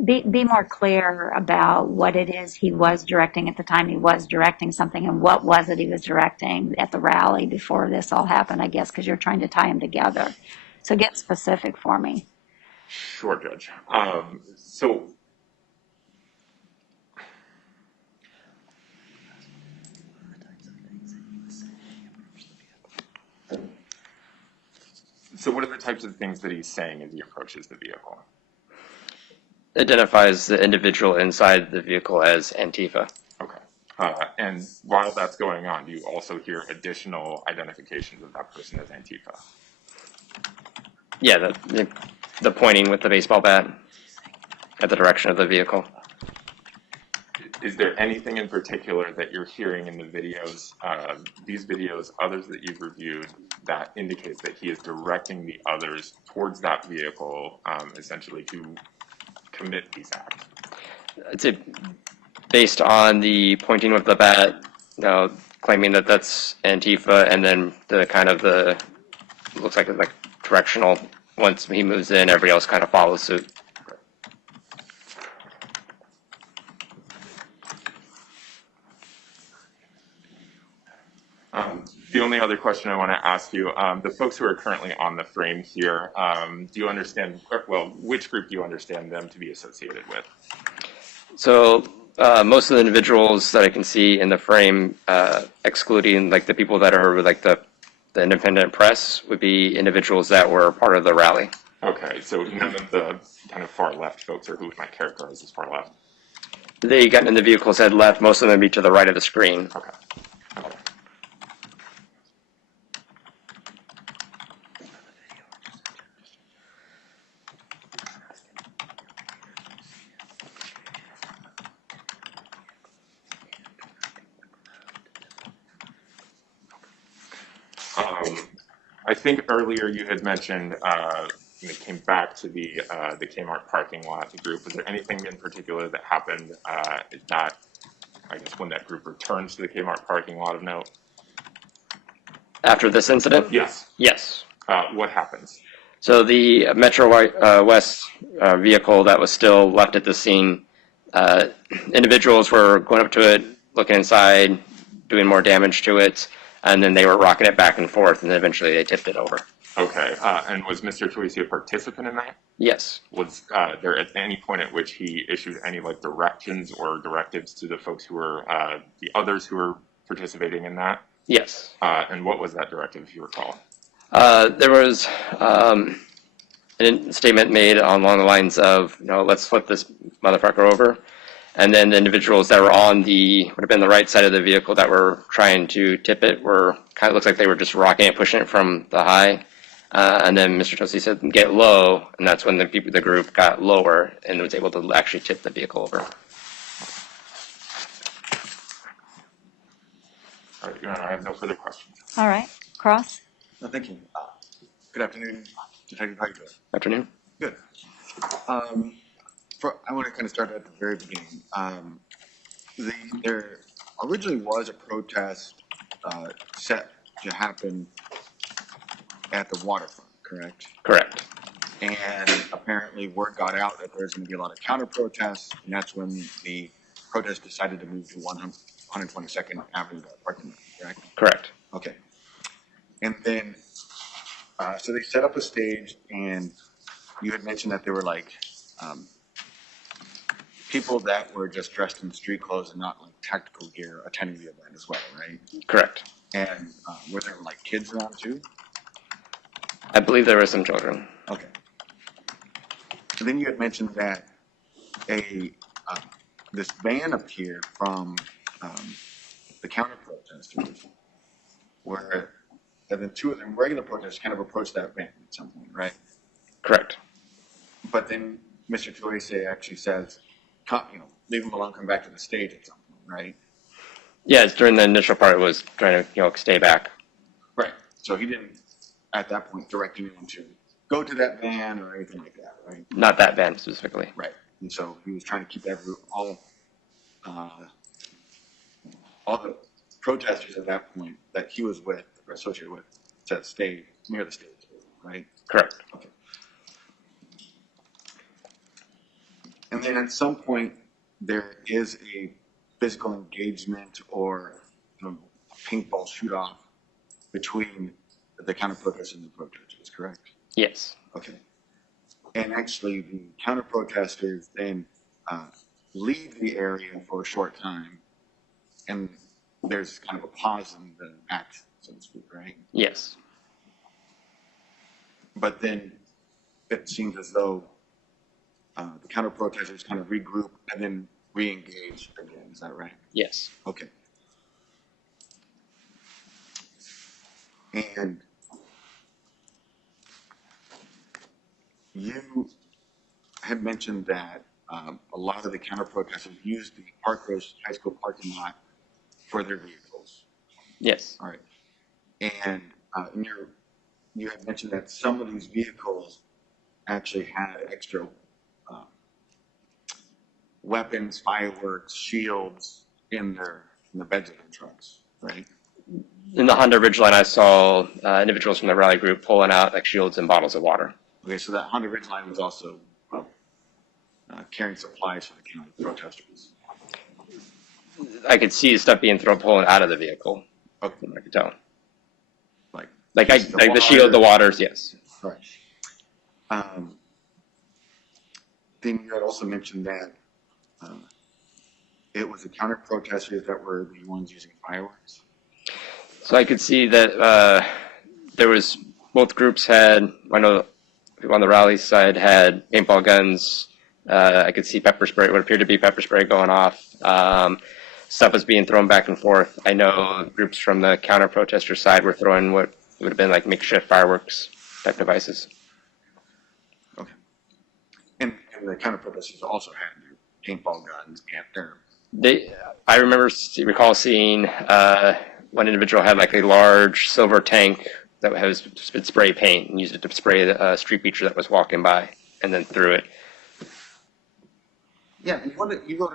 be more clear about what it is he was directing at the time he was directing something, and what was it he was directing at the rally before this all happened, I guess, because you're trying to tie them together. So get specific for me. Sure, Judge. So what are the types of things that he's saying as he approaches the vehicle? Identifies the individual inside the vehicle as Antifa. Okay. And while that's going on, do you also hear additional identifications of that person as Antifa? Yeah, the pointing with the baseball bat at the direction of the vehicle. Is there anything in particular that you're hearing in the videos, these videos, others that you've reviewed, that indicates that he is directing the others towards that vehicle, essentially to commit these acts? I'd say based on the pointing with the bat, claiming that that's Antifa, and then the kind of the, looks like directional, once he moves in, everybody else kind of follows suit. The only other question I want to ask you, the folks who are currently on the frame here, do you understand, well, which group do you understand them to be associated with? So most of the individuals that I can see in the frame, excluding like the people that are like the independent press, would be individuals that were part of the rally. Okay, so none of the kind of far left folks, or who might characterize as far left? They got in the vehicle, said left, most of them would be to the right of the screen. Okay. Okay. I think earlier you had mentioned when it came back to the Kmart parking lot, the group. Was there anything in particular that happened that, I guess, when that group returned to the Kmart parking lot of note? After this incident? Yes. Yes. What happens? So the Metro West vehicle that was still left at the scene, individuals were going up to it, looking inside, doing more damage to it, and then they were rocking it back and forth, and eventually they tipped it over. Okay, and was Mr. Toese a participant in that? Yes. Was there at any point at which he issued any directions or directives to the folks who were, the others who were participating in that? Yes. And what was that directive, if you recall? There was a statement made along the lines of, let's flip this motherfucker over. And then the individuals that were on would have been the right side of the vehicle that were trying to tip it were kind of looks like they were just rocking it, pushing it from the high. And then Mr. Toese said, get low. And that's when the group got lower and was able to actually tip the vehicle over. All right, Your Honor, I have no further questions. All right. Cross? No, thank you. Good afternoon, Detective. How are you doing? Afternoon. Good. I want to kind of start at the very beginning. There originally was a protest set to happen at the waterfront, correct? Correct. And apparently word got out that there's going to be a lot of counter protests, and that's when the protest decided to move to 122nd Avenue parking lot, correct? Correct. Okay. And then, so they set up a stage, and you had mentioned that there were people that were just dressed in street clothes and not tactical gear attending the event as well, right? Correct. And were there kids around too? I believe there were some children. Okay. And then you had mentioned that this van appeared from the counter protesters, and then two of them regular protesters kind of approached that van at some point, right? Correct. But then Mr. Toese actually says, leave him alone, come back to the stage at some point, right? Yes, during the initial part, it was trying to stay back. Right. So he didn't, at that point, direct anyone to go to that van or anything like that, right? Not that van specifically. Right. And so he was trying to keep all all the protesters at that point that he was with or associated with said stay near the stage, right? Correct. Okay. And then at some point, there is a physical engagement or paintball shoot off between the counter protesters and the protesters, correct? Yes. Okay. And actually, the counter protesters then leave the area for a short time, and there's kind of a pause in the act, so to speak, right? Yes. But then it seems as though the counter protesters kind of regroup and then re-engage again. Is that right? Yes. Okay. And you had mentioned that a lot of the counter protesters used the Park Rose High School parking lot for their vehicles. Yes. All right. And you had mentioned that some of these vehicles actually had extra weapons, fireworks, shields in the beds of the trucks, right? In the Honda Ridgeline, I saw individuals from the rally group pulling out like shields and bottles of water. Okay, so that Honda Ridgeline was also carrying supplies for the county protesters. I could see stuff being pulling out of the vehicle. Okay, I could tell. like The shield, the waters, yes. Right. Then you had also mentioned that it was the counter protesters that were the ones using fireworks. So I could see that there was both groups had. I know people on the rally side had paintball guns. I could see pepper spray, what appeared to be pepper spray going off. Stuff was being thrown back and forth. I know groups from the counter protester side were throwing what would have been like makeshift fireworks type devices. Okay. And the counter protesters also had their paintball guns and their. I recall seeing one individual had like a large silver tank that was spray paint and used it to spray a street preacher that was walking by, and then threw it. Yeah, and you wrote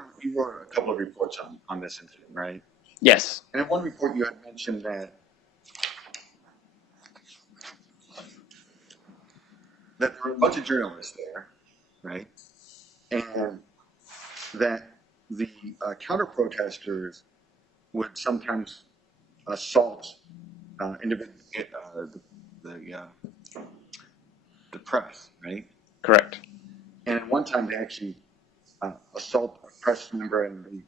a couple of reports on this incident, right? Yes. And in one report, you had mentioned that there were a bunch of journalists there, right? And that the counter protesters would sometimes assault the press, right? Correct. And at one time, they actually assault a press member and they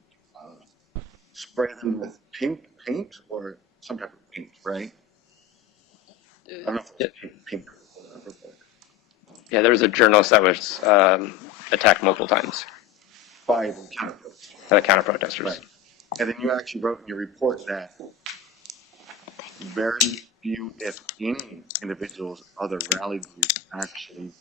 spray them with pink paint or some type of paint, right? I don't know if it's pink or whatever. Yeah, there was a journalist that was attacked multiple times By the counter protesters. by the counter protesters. Right. And then you actually wrote in your report that very few, if any, individuals, other rally groups actually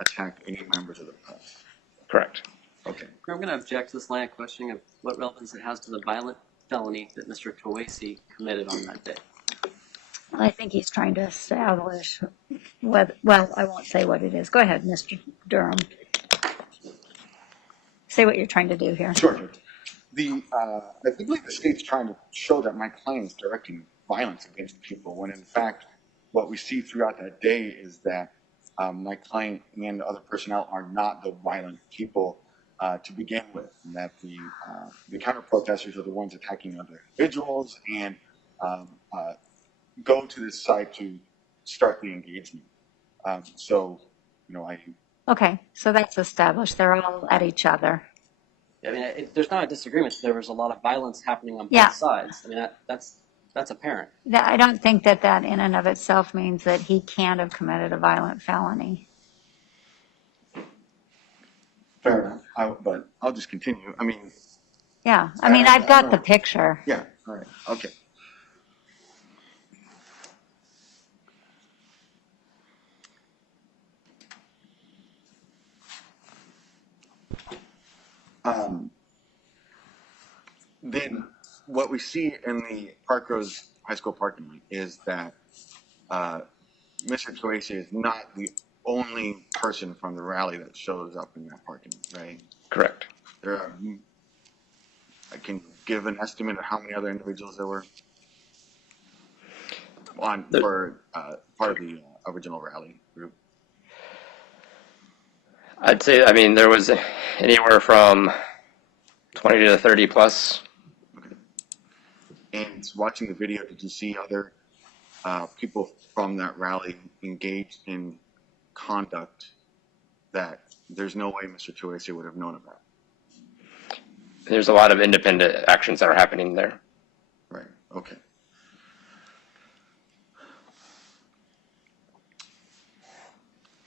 attacked any members of the press. Correct. Okay. I'm going to object to this line of questioning of what relevance it has to the violent felony that Mr. Toese committed on that day. I think he's trying to establish whether, well, I won't say what it is. Go ahead, Mr. Durham. Say what you're trying to do here. Sure. I believe the state's trying to show that my client is directing violence against people, when in fact, what we see throughout that day is that my client and the other personnel are not the violent people to begin with, and that the counter protesters are the ones attacking other individuals and go to this site to start the engagement. Okay, so that's established. They're all at each other. I mean, there's not a disagreement. There was a lot of violence happening on both Yeah. sides. I mean, that's apparent. I don't think that in and of itself means that he can't have committed a violent felony. Fair enough. But I'll just continue. I mean. Yeah, I mean, I've got the picture. Yeah. All right. Okay. Then what we see in the Park Rose High School parking lot is that Mr. Toese is not the only person from the rally that shows up in that parking lot, right? Correct. There are. Can give an estimate of how many other individuals there were on The- for part of the original rally group? I'd say, I mean, there was anywhere from 20 to 30 plus. Okay. And watching the video, did you see other people from that rally engaged in conduct that there's no way Mr. Toese would have known about? There's a lot of independent actions that are happening there. Right. Okay.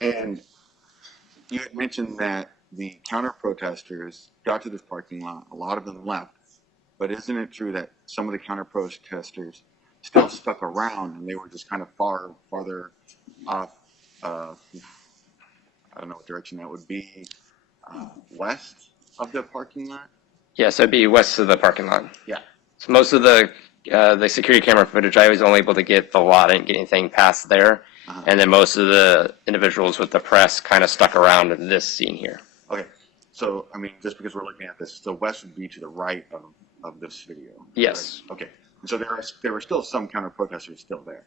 And you had mentioned that the counter protesters got to this parking lot. A lot of them left. But isn't it true that some of the counter protesters still stuck around and they were just kind of farther off? I don't know what direction that would be. West of the parking lot. Yeah, so it'd be west of the parking lot. Yeah. So most of the security camera footage, I was only able to get the lot. I didn't get anything past there. And then most of the individuals with the press kind of stuck around in this scene here. Okay. So, I mean, just because we're looking at this, the west would be to the right of this video. Yes. Right? Okay. And so there were still some counter protesters still there.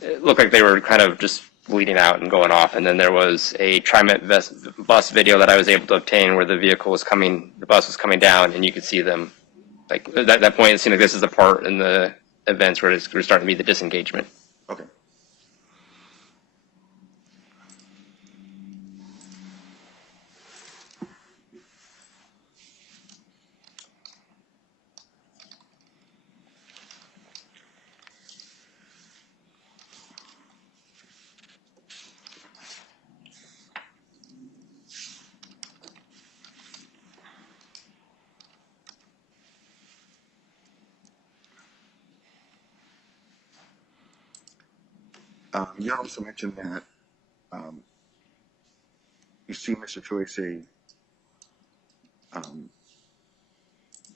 It looked like they were kind of just bleeding out and going off. And then there was a TriMet bus video that I was able to obtain where the bus was coming down, and you could see them. Like at that point, it seemed like this is the part in the events where we're starting to be the disengagement. Okay. You also mentioned that you see Mr. Toese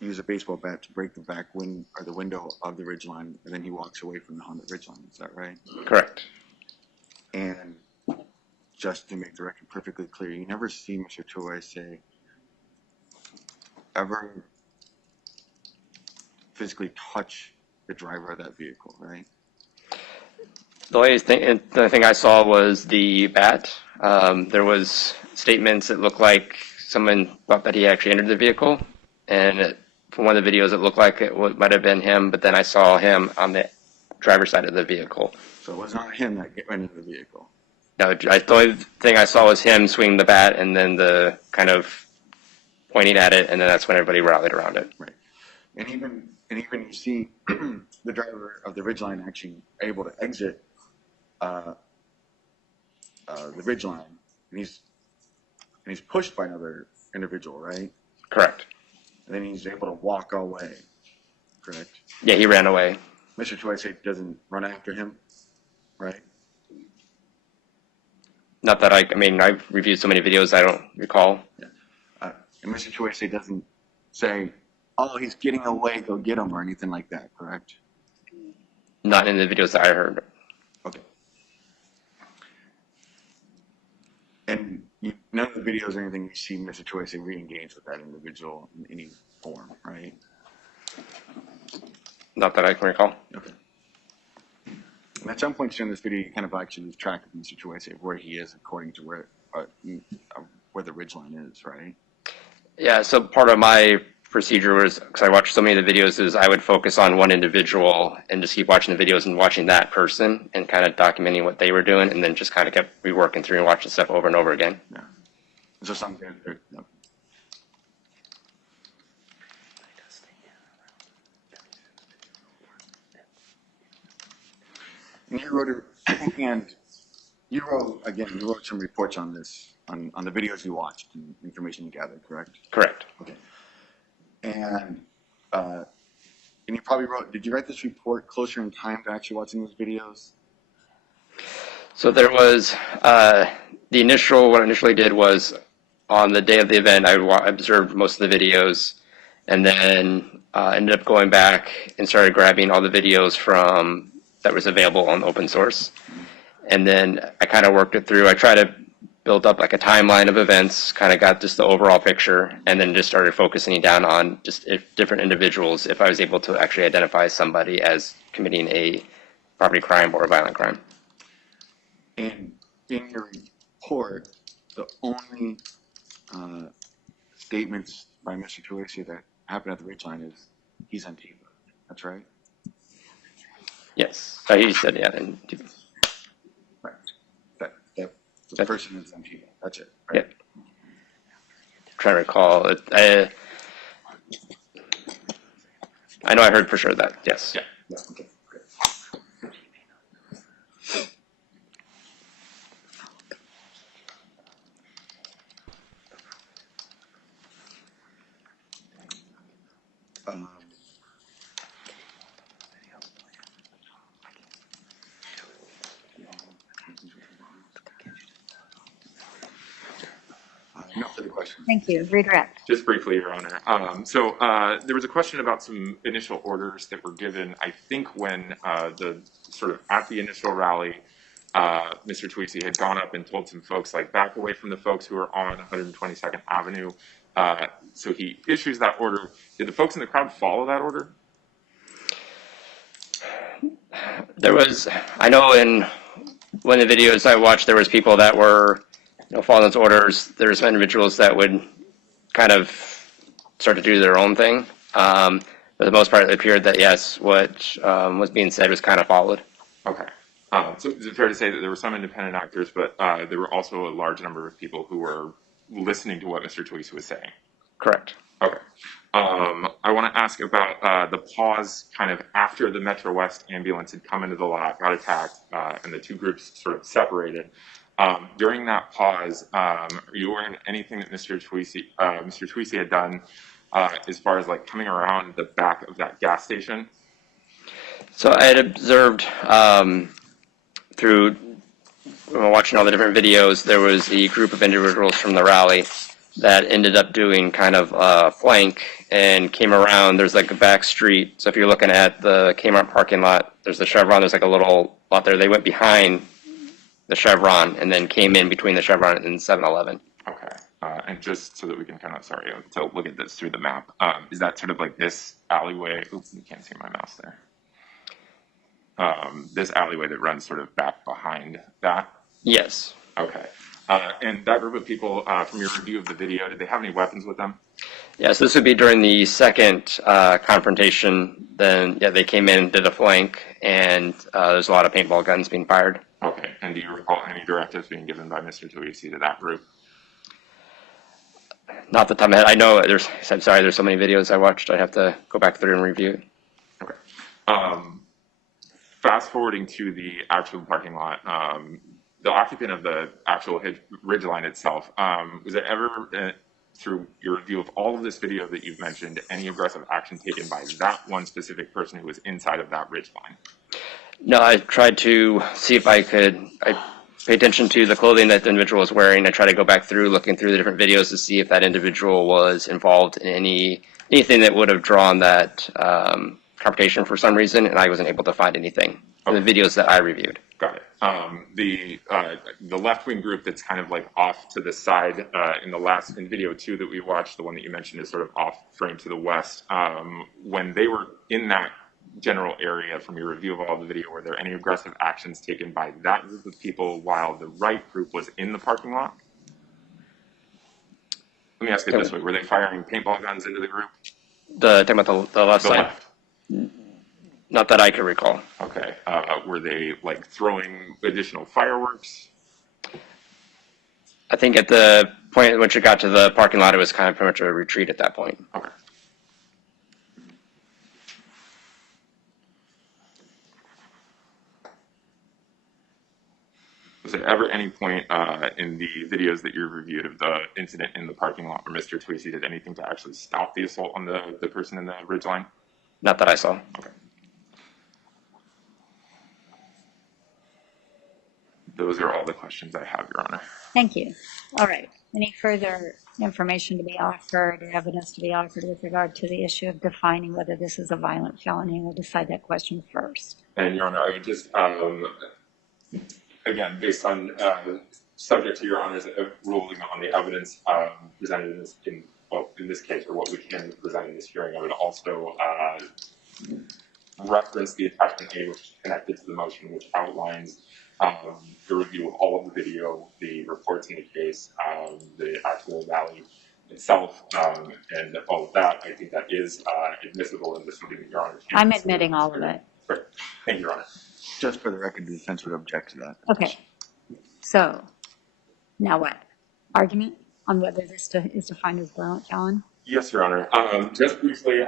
use a baseball bat to break the the window of the ridgeline, and then he walks away from the Honda ridgeline. Is that right? Correct. And just to make the record perfectly clear, you never see Mr. Toese ever physically touch the driver of that vehicle, right? The only thing I saw was the bat. There was statements that looked like someone thought that he actually entered the vehicle, and from one of the videos, it looked like it might have been him. But then I saw him on the driver's side of the vehicle. So it was not him that went into the vehicle. No, the only thing I saw was him swinging the bat, and then the kind of pointing at it, and then that's when everybody rallied around it. Right. And even you see the driver of the ridgeline actually able to exit the ridgeline, and he's pushed by another individual, right? Correct. And then he's able to walk away. Correct. Yeah, he ran away. Mr. Toese doesn't run after him, right? Not that I mean, I've reviewed so many videos, I don't recall. Yeah. And Mr. Toese doesn't say, "Oh, he's getting away, go get him," or anything like that, correct? Not in the videos that I heard. Okay. And none of the videos or anything you see Mr. Toese re-engage with that individual in any form, right? Not that I can recall. Okay. And at some point during this video, you kind of actually lose track of Mr. Toese, where he is according to where the ridgeline is, right? Yeah, so part of my procedure was, because I watched so many of the videos, is I would focus on one individual and just keep watching the videos and watching that person and kind of documenting what they were doing, and then just kind of kept reworking through and watching stuff over and over again. Yeah. So something there. No. And you wrote some reports on this, on the videos you watched and information you gathered, correct? Correct. Okay. And you probably did you write this report closer in time to actually watching those videos? So there was, what I initially did was, on the day of the event, I observed most of the videos, and then ended up going back and started grabbing all the videos that was available on open source. And then I kind of worked it through. I try to built up like a timeline of events, kind of got just the overall picture, and then just started focusing down on just if different individuals, if I was able to actually identify somebody as committing a property crime or a violent crime. And in your report, the only statements by Mr. Toese that happened at the ridgeline is he's Antifa. That's right? Yes. So he said, yeah. And, Right. That the person is Antifa. That's it. Right? yeah. Trying to recall it. I know I heard for sure that, yes. Yeah. Yeah. Okay. Great. No further questions. Thank you. Redirect. Just briefly, Your Honor. There was a question about some initial orders that were given, I think, when at the initial rally, Mr. Toese had gone up and told some folks, like, back away from the folks who are on 122nd Avenue. So he issues that order. Did the folks in the crowd follow that order? There was, I know in one of the videos I watched, there was people that were, following those orders. There were some individuals that would kind of start to do their own thing. For the most part, it appeared that, yes, what was being said was kind of followed. Okay. So is it fair to say that there were some independent actors, but there were also a large number of people who were listening to what Mr. Toese was saying? Correct. Okay. I want to ask about the pause kind of after the Metro West ambulance had come into the lot, got attacked, and the two groups sort of separated. During that pause, are you aware of anything that Mr. Toese had done as far as like coming around the back of that gas station? So I had observed through watching all the different videos, there was a group of individuals from the rally that ended up doing kind of a flank and came around. There's like a back street. So if you're looking at the Kmart parking lot, there's the Chevron. There's like a little lot there. They went behind the Chevron and then came in between the Chevron and 7-Eleven. Okay. And just so that we can kind of, to look at this through the map, is that sort of like this alleyway? Oops, you can't see my mouse there. This alleyway that runs sort of back behind that? Yes. Okay. And that group of people, from your review of the video, did they have any weapons with them? Yes, this would be during the second confrontation. Then, yeah, they came in, did a flank, and there's a lot of paintball guns being fired. Okay. And do you recall any directives being given by Mr. Toese to that group? Not the time I had. I know there's so many videos I watched. I'd have to go back through and review it. Okay. Fast forwarding to the actual parking lot, the occupant of the actual ridge line itself, was there ever, through your review of all of this video that you've mentioned, any aggressive action taken by that one specific person who was inside of that ridge line? No, I tried to see if I pay attention to the clothing that the individual was wearing. I tried to go back through, looking through the different videos to see if that individual was involved in anything that would have drawn that confrontation for some reason, and I wasn't able to find anything in the videos that I reviewed. Got it. The left-wing group that's kind of like off to the side in video 2 that we watched, the one that you mentioned is sort of off frame to the west. When they were in that general area, from your review of all the video, were there any aggressive actions taken by that group of people while the right group was in the parking lot? Let me ask it this way. Were they firing paintball guns into the group? Talking about the left The side? left. Not that I can recall. Okay. Were they like throwing additional fireworks? I think at the point at which it got to the parking lot, it was kind of pretty much a retreat at that point. Okay. Was there ever any point in the videos that you reviewed of the incident in the parking lot where Mr. Toese did anything to actually stop the assault on the person in the ridgeline? Not that I saw. Okay. Those are all the questions I have, Your Honor. Thank you. All right. Any further information to be offered or evidence to be offered with regard to the issue of defining whether this is a violent felony? We'll decide that question first. And Your Honor, I would just, again, based on subject to Your Honor's ruling on the evidence presented in this case, or what we can present in this hearing, I would also reference the attachment A, which is connected to the motion, which outlines the review of all of the video, the reports in the case, the actual rally itself, and all of that. I think that is admissible in this meeting, Your Honor. I'm admitting all of it. Great. Thank you, Your Honor. Just for the record, the defense would object to that. Okay. So now what? Argument on whether this is defined as violent felon? Yes, Your Honor. Just briefly,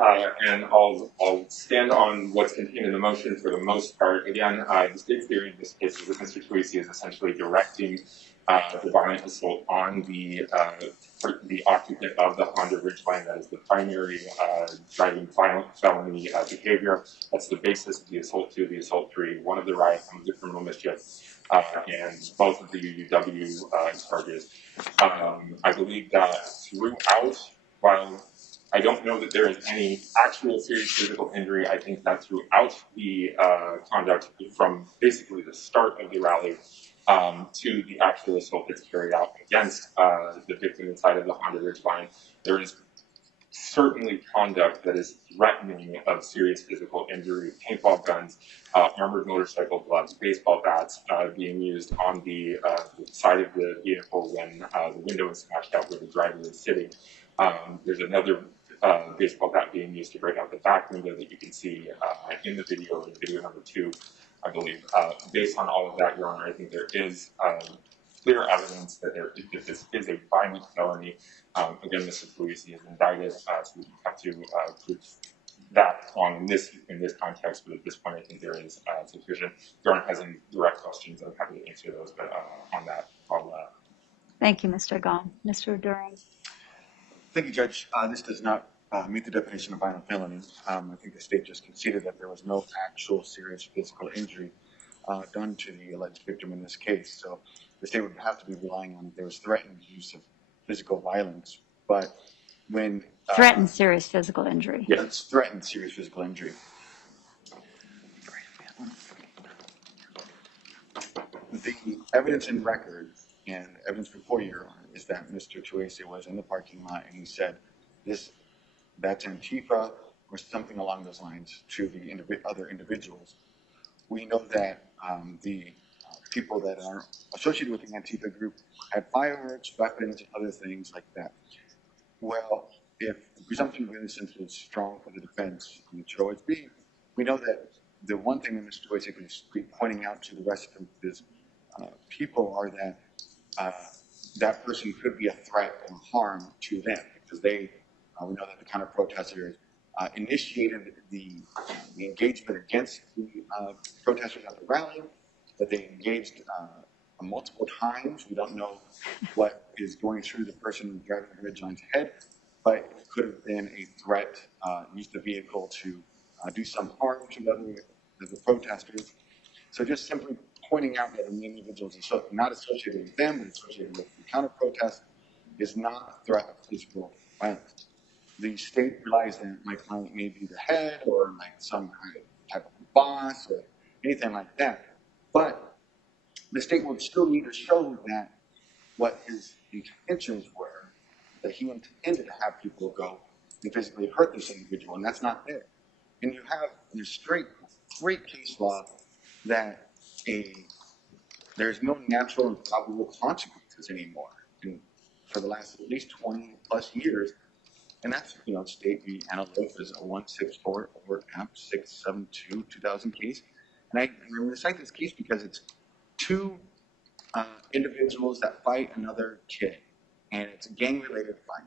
and I'll stand on what's contained in the motion for the most part. Again, the state's theory in this case is that Mr. Toese is essentially directing the violent assault on the occupant of the Honda Ridgeline. That is the primary driving violent felony behavior. That's the basis of the assault 2, the assault 3, one of the riot, one of the criminal mischief, and both of the UUW charges. I believe that throughout, while I don't know that there is any actual serious physical injury, I think that throughout the conduct from basically the start of the rally to the actual assault that's carried out against the victim inside of the Honda Ridgeline, there is certainly conduct that is threatening of serious physical injury, paintball guns, armored motorcycle gloves, baseball bats being used on the side of the vehicle when the window is smashed out where the driver is sitting. There's another baseball bat being used to break out the back window that you can see in the video, in video number 2, I believe. Based on all of that, Your Honor, I think there is clear evidence that this is a violent felony. Again, Mr. Toese is indicted, so we have to prove that in this context, but at this point, I think there is sufficient. If Your Honor has any direct questions, I'm happy to answer those, but on that, I'll... Thank you, Mr. Gahn. Mr. Duran. Thank you, Judge. This does not meet the definition of violent felony. I think the state just conceded that there was no actual serious physical injury done to the alleged victim in this case. So the state would have to be relying on if there was threatened use of physical violence. But when Threatened serious physical injury. yeah, it's threatened serious physical injury. The evidence in record and evidence before Your Honor is that Mr. Toese was in the parking lot and he said, that's Antifa or something along those lines to the other individuals. We know that the people that are associated with the Antifa group had fireworks, weapons, other things like that. Well, if the presumption of innocence was strong for the defense, and it should always be, we know that the one thing that Mr. Toese could be pointing out to the rest of his people are that that person could be a threat or harm to them because they, we know that the counter-protesters initiated the engagement against the protesters at the rally, that they engaged multiple times. We don't know what is going through the person driving the Ridgeline's head, but it could have been a threat, used the vehicle to do some harm to the protesters. So just simply pointing out that an individual is not associated with them, but associated with the counter-protest is not a threat of physical violence. The state relies that my client may be the head or like some type of boss or anything like that. But the state would still need to show that what his intentions were, that he intended to have people go and physically hurt this individual, and that's not there. And you have this great case law that there's no natural and probable consequences anymore. And for the last at least 20 plus years, and that's, State v. Antelope is a 164 over app 672 2000 case. And I'm going to cite this case because it's two individuals that fight another kid, and it's a gang-related fight.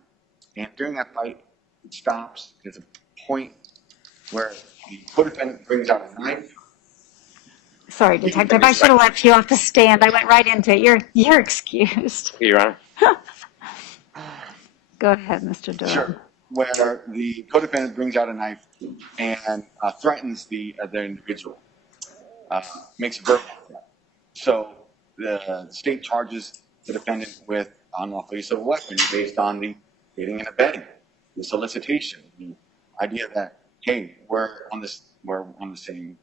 And during that fight, it stops. There's a point where the co-defendant brings out a knife. Sorry, Detective, I should have left you off the stand. I went right into it. You're excused. Your Honor. Go ahead, Mr. Durham. Sure. Where the co-defendant brings out a knife and threatens the other individual, makes a verbal threat. So the state charges the defendant with unlawful use of a weapon based on the aiding and abetting, the solicitation, the idea that, hey, we're on the same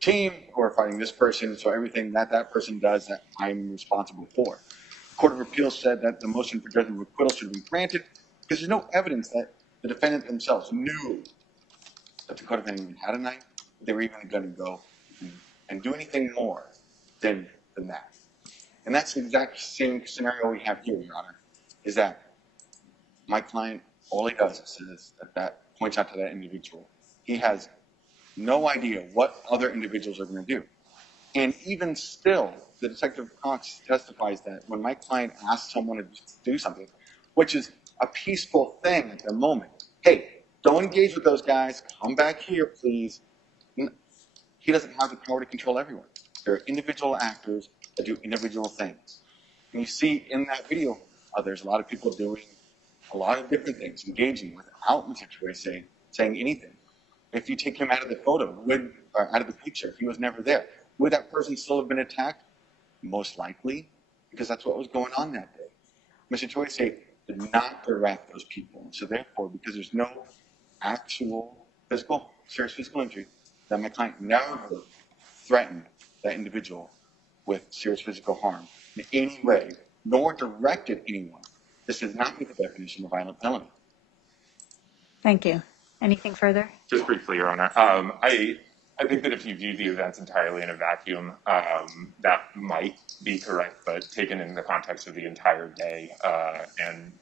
team, we're fighting this person, so everything that person does that I'm responsible for. Court of Appeals said that the motion for judgment of acquittal should be granted because there's no evidence that the defendant themselves knew that the co-defendant had a knife, they were even going to go and do anything more than that. And that's the exact same scenario we have here, Your Honor, is that my client, all he does is that points out to that individual. He has no idea what other individuals are going to do. And even still, the Detective Cox testifies that when my client asks someone to do something, which is a peaceful thing at the moment, hey, don't engage with those guys, come back here, please. He doesn't have the power to control everyone. There are individual actors that do individual things. And you see in that video, there's a lot of people doing a lot of different things, engaging without Mr. Toese saying anything. If you take him out of the photo, out of the picture, if he was never there, would that person still have been attacked? Most likely, because that's what was going on that day. Mr. Toese did not direct those people. So therefore, because there's no actual serious physical injury, that my client never threatened that individual with serious physical harm in any way, nor directed anyone. This does not meet the definition of violent felony. Thank you. Anything further? Just briefly, Your Honor. I think that if you view the events entirely in a vacuum, that might be correct, but taken in the context of the entire day, and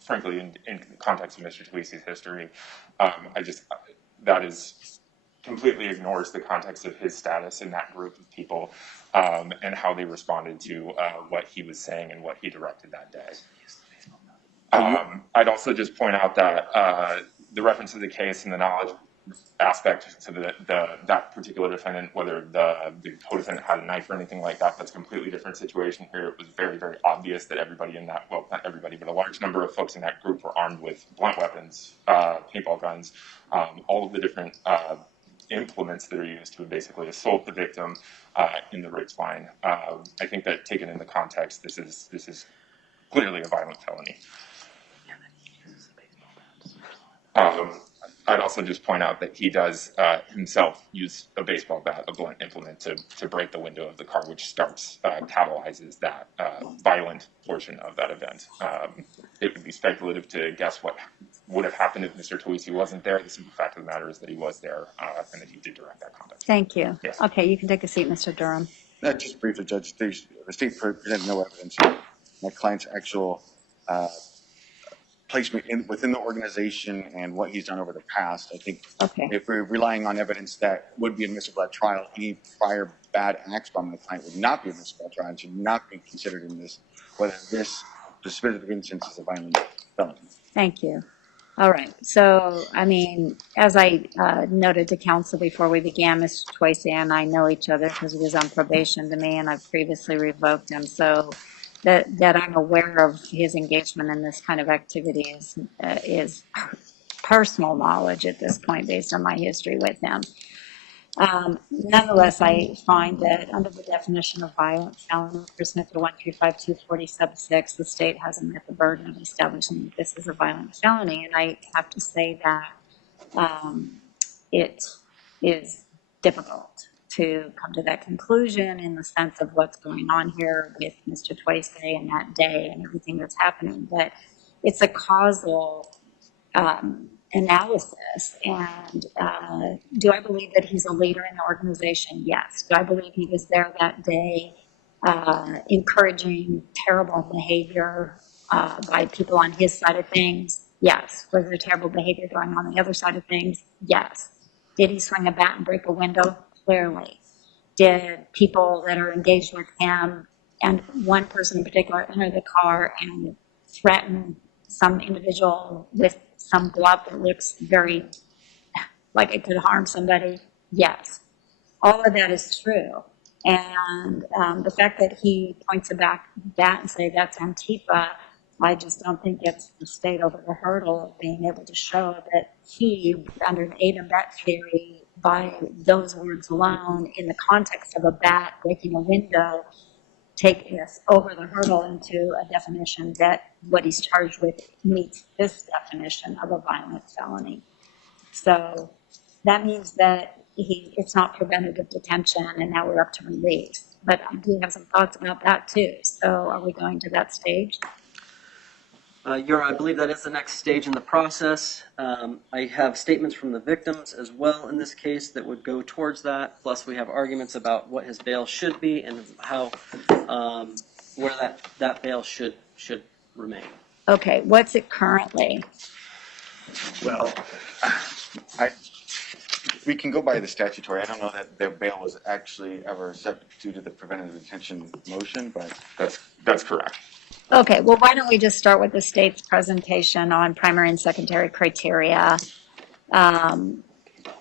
frankly, in the context of Mr. Toise's history, that is completely ignores the context of his status in that group of people, and how they responded to what he was saying and what he directed that day. I'd also just point out that the reference to the case and the knowledge aspect to that particular defendant, whether the co-defendant had a knife or anything like that, that's a completely different situation here. It was very, very obvious that everybody in that, well, not everybody, but a large number of folks in that group were armed with blunt weapons, paintball guns, all of the different implements that are used to basically assault the victim in the rib spine. I think that taken in the context, this is clearly a violent felony. I'd also just point out that he does himself use a baseball bat, a blunt implement, to break the window of the car, which catalyzes that violent portion of that event. It would be speculative to guess what would have happened if Mr. Toise wasn't there. The simple fact of the matter is that he was there, and that he did direct that conduct. Thank you. Yes. Okay, you can take a seat, Mr. Durham. Just briefly, Judge, the state presented no evidence. My client's actual placement within the organization and what he's done over the past. I think if we're relying on evidence that would be admissible at trial, any prior bad acts by my client would not be admissible at trial and should not be considered in this, whether the specific instance is a violent felony. Thank you. All right. So, I mean, as I noted to counsel before we began, Mr. Toise and I know each other because he was on probation to me and I've previously revoked him. So that I'm aware of his engagement in this kind of activity is personal knowledge at this point based on my history with him. Nonetheless, I find that under the definition of violent felony for Smith 135-240 sub 6, the state hasn't met the burden of establishing that this is a violent felony. And I have to say that it is difficult to come to that conclusion in the sense of what's going on here with Mr. Toise and that day and everything that's happening. But it's a causal analysis. And do I believe that he's a leader in the organization? Yes. Do I believe he was there that day encouraging terrible behavior by people on his side of things? Yes. Was there terrible behavior going on the other side of things? Yes. Did he swing a bat and break a window? Clearly. Did people that are engaged with him and one person in particular enter the car and threaten some individual with some glove that looks very like it could harm somebody? Yes. All of that is true. And the fact that he points it back and say that's Antifa, I just don't think gets the state over the hurdle of being able to show that he, under an aid and abet theory, by those words alone, in the context of a bat breaking a window, take this over the hurdle into a definition that what he's charged with meets this definition of a violent felony. So that means that it's not preventative detention, and now we're up to release. but I do have some thoughts about that too. So are we going to that stage? Your Honor, I believe that is the next stage in the process. I have statements from the victims as well in this case that would go towards that. Plus, we have arguments about what his bail should be and how where that bail should remain. Okay, what's it currently? Well, we can go by the statutory. I don't know that the bail was actually ever set due to the preventive detention motion, but That's correct. Okay, well, why don't we just start with the state's presentation on primary and secondary criteria?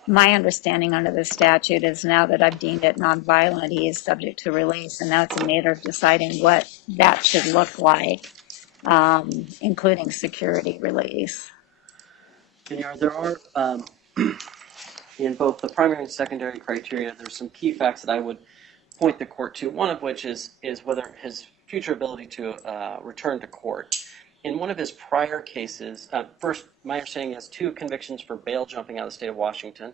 My understanding under the statute is now that I've deemed it nonviolent, he is subject to release, and now it's a matter of deciding what that should look like, including security release. And Your Honor, there are in both the primary and secondary criteria, there's some key facts that I would point the court to. One of which is whether his future ability to return to court. In one of his prior cases, first, my understanding is 2 convictions for bail jumping out of the state of Washington.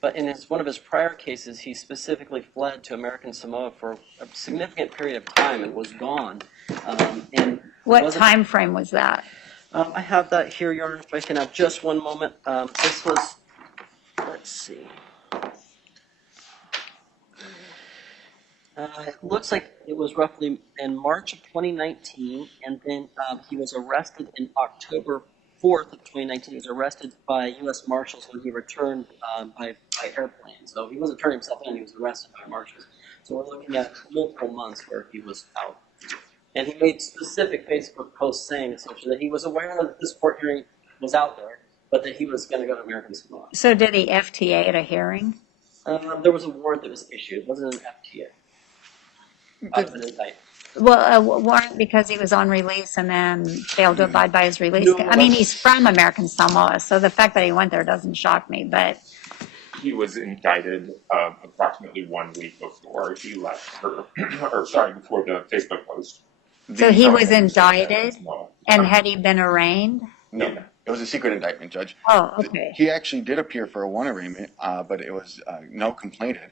But in one of his prior cases, he specifically fled to American Samoa for a significant period of time and was gone. And what time frame was that? I have that here, Your Honor, if I can have just one moment. This was, let's see. It looks like it was roughly in March of 2019, and then he was arrested in October 4th of 2019. He was arrested by U.S. Marshals when he returned by airplane. So he wasn't turning himself in, he was arrested by Marshals. So we're looking at multiple months where he was out. And he made specific Facebook posts saying essentially that he was aware that this court hearing was out there, but that he was going to go to American Samoa. So did he FTA at a hearing? There was a warrant that was issued. It wasn't an FTA. Well, a warrant because he was on release and then failed to abide by his release. No, I mean, he's from American Samoa, so the fact that he went there doesn't shock me, but He was indicted approximately 1 week before he left before the Facebook post. so he was indicted, and had he been arraigned? no, it was a secret indictment, Judge. Oh, okay. He actually did appear for a one arraignment, but it was no complainted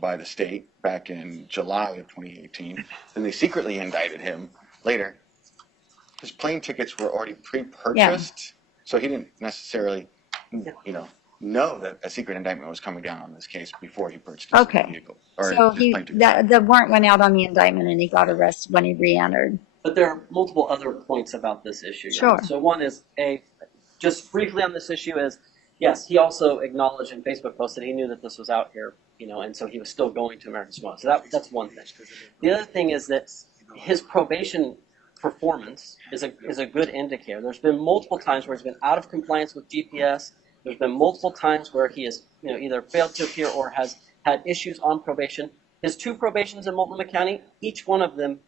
by the state back in July of 2018. Then they secretly indicted him later. His plane tickets were already pre-purchased, so he didn't necessarily, know that a secret indictment was coming down on this case before he purchased his vehicle. Or So his plane ticket. the warrant went out on the indictment and he got arrested when he re-entered. But there are multiple other points about this issue. Sure. So one is, just briefly on this issue is, yes, he also acknowledged in Facebook posts that he knew that this was out here, and so he was still going to American Samoa. So that's one thing. The other thing is that his probation performance is a good indicator. There's been multiple times where he's been out of compliance with GPS. There's been multiple times where he has, either failed to appear or has had issues on probation. His 2 probations in Multnomah County, each one of them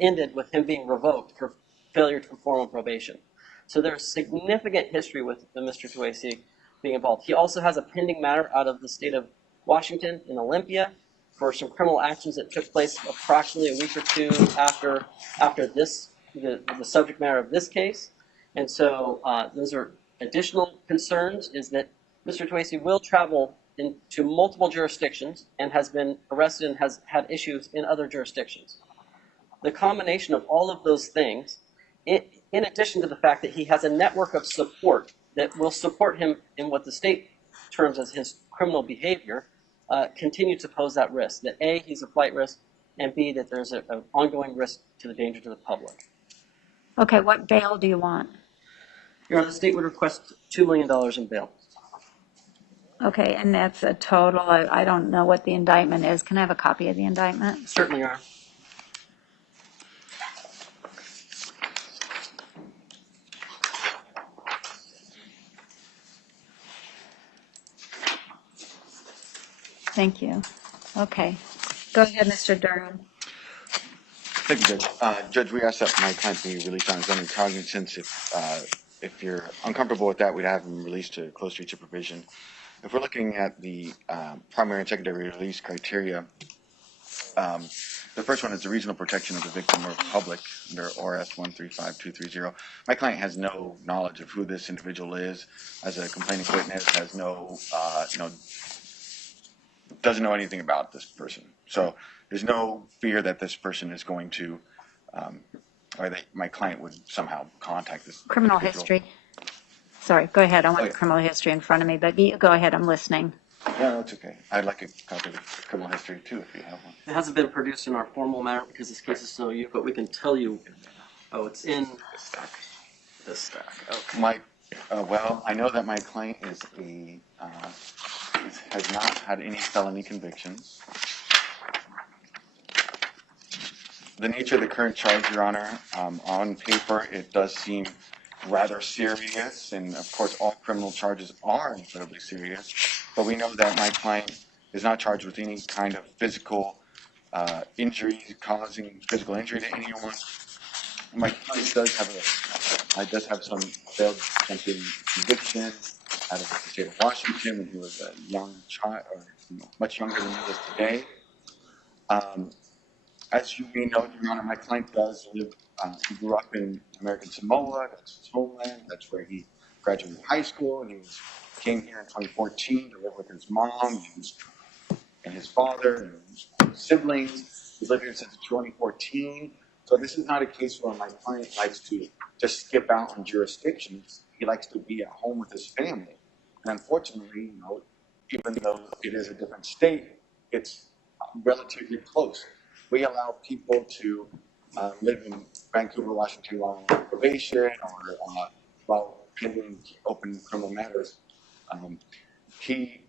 ended with him being revoked for failure to perform on probation. So there's significant history with Mr. Toese being involved. He also has a pending matter out of the state of Washington in Olympia for some criminal actions that took place approximately a week or 2 after this, the subject matter of this case. And so those are additional concerns, is that Mr. Toese will travel into multiple jurisdictions and has been arrested and has had issues in other jurisdictions. The combination of all of those things, in addition to the fact that he has a network of support that will support him in what the state terms as his criminal behavior, continue to pose that risk. That A, he's a flight risk, and B, that there's an ongoing risk to the danger to the public. Okay, what bail do you want? Your Honor, the state would request $2 million in bail. Okay, and that's a total, I don't know what the indictment is. Can I have a copy of the indictment? Certainly, Your Honor. Thank you. Okay. Go ahead, Mr. Durham. Thank you, Judge. Judge, we asked that my client be released on his own recognizance. If you're uncomfortable with that, we'd have him released to close street supervision. If we're looking at the primary and secondary release criteria, the first one is the reasonable protection of the victim or public under ORS 135230. My client has no knowledge of who this individual is as a complaining witness, has no doesn't know anything about this person. So there's no fear that this person is going to, or that my client would somehow contact this Criminal individual. history. Sorry, go ahead. I want Okay. criminal history in front of me, but go ahead. I'm listening. No, that's okay. I'd like a copy of the criminal history too, if you have one. It hasn't been produced in our formal manner because this case is still new, but we can tell you. Oh, it's in this stack. Okay. Well, I know that my client is has not had any felony convictions. The nature of the current charge, Your Honor, on paper, it does seem rather serious, and of course, all criminal charges are incredibly serious. But we know that my client is not charged with any kind of physical injury, causing physical injury to anyone. My client does have some failed attempted conviction out of the state of Washington when he was a young child, or much younger than he is today. As you may know, Your Honor, my client does live. He grew up in American Samoa. That's his homeland. That's where he graduated high school. And he came here in 2014 to live with his mom and his father and his siblings. He's lived here since 2014. So this is not a case where my client likes to just skip out on jurisdictions. He likes to be at home with his family. And unfortunately, even though it is a different state, it's relatively close. We allow people to live in Vancouver, Washington while on probation or while pending open criminal matters. He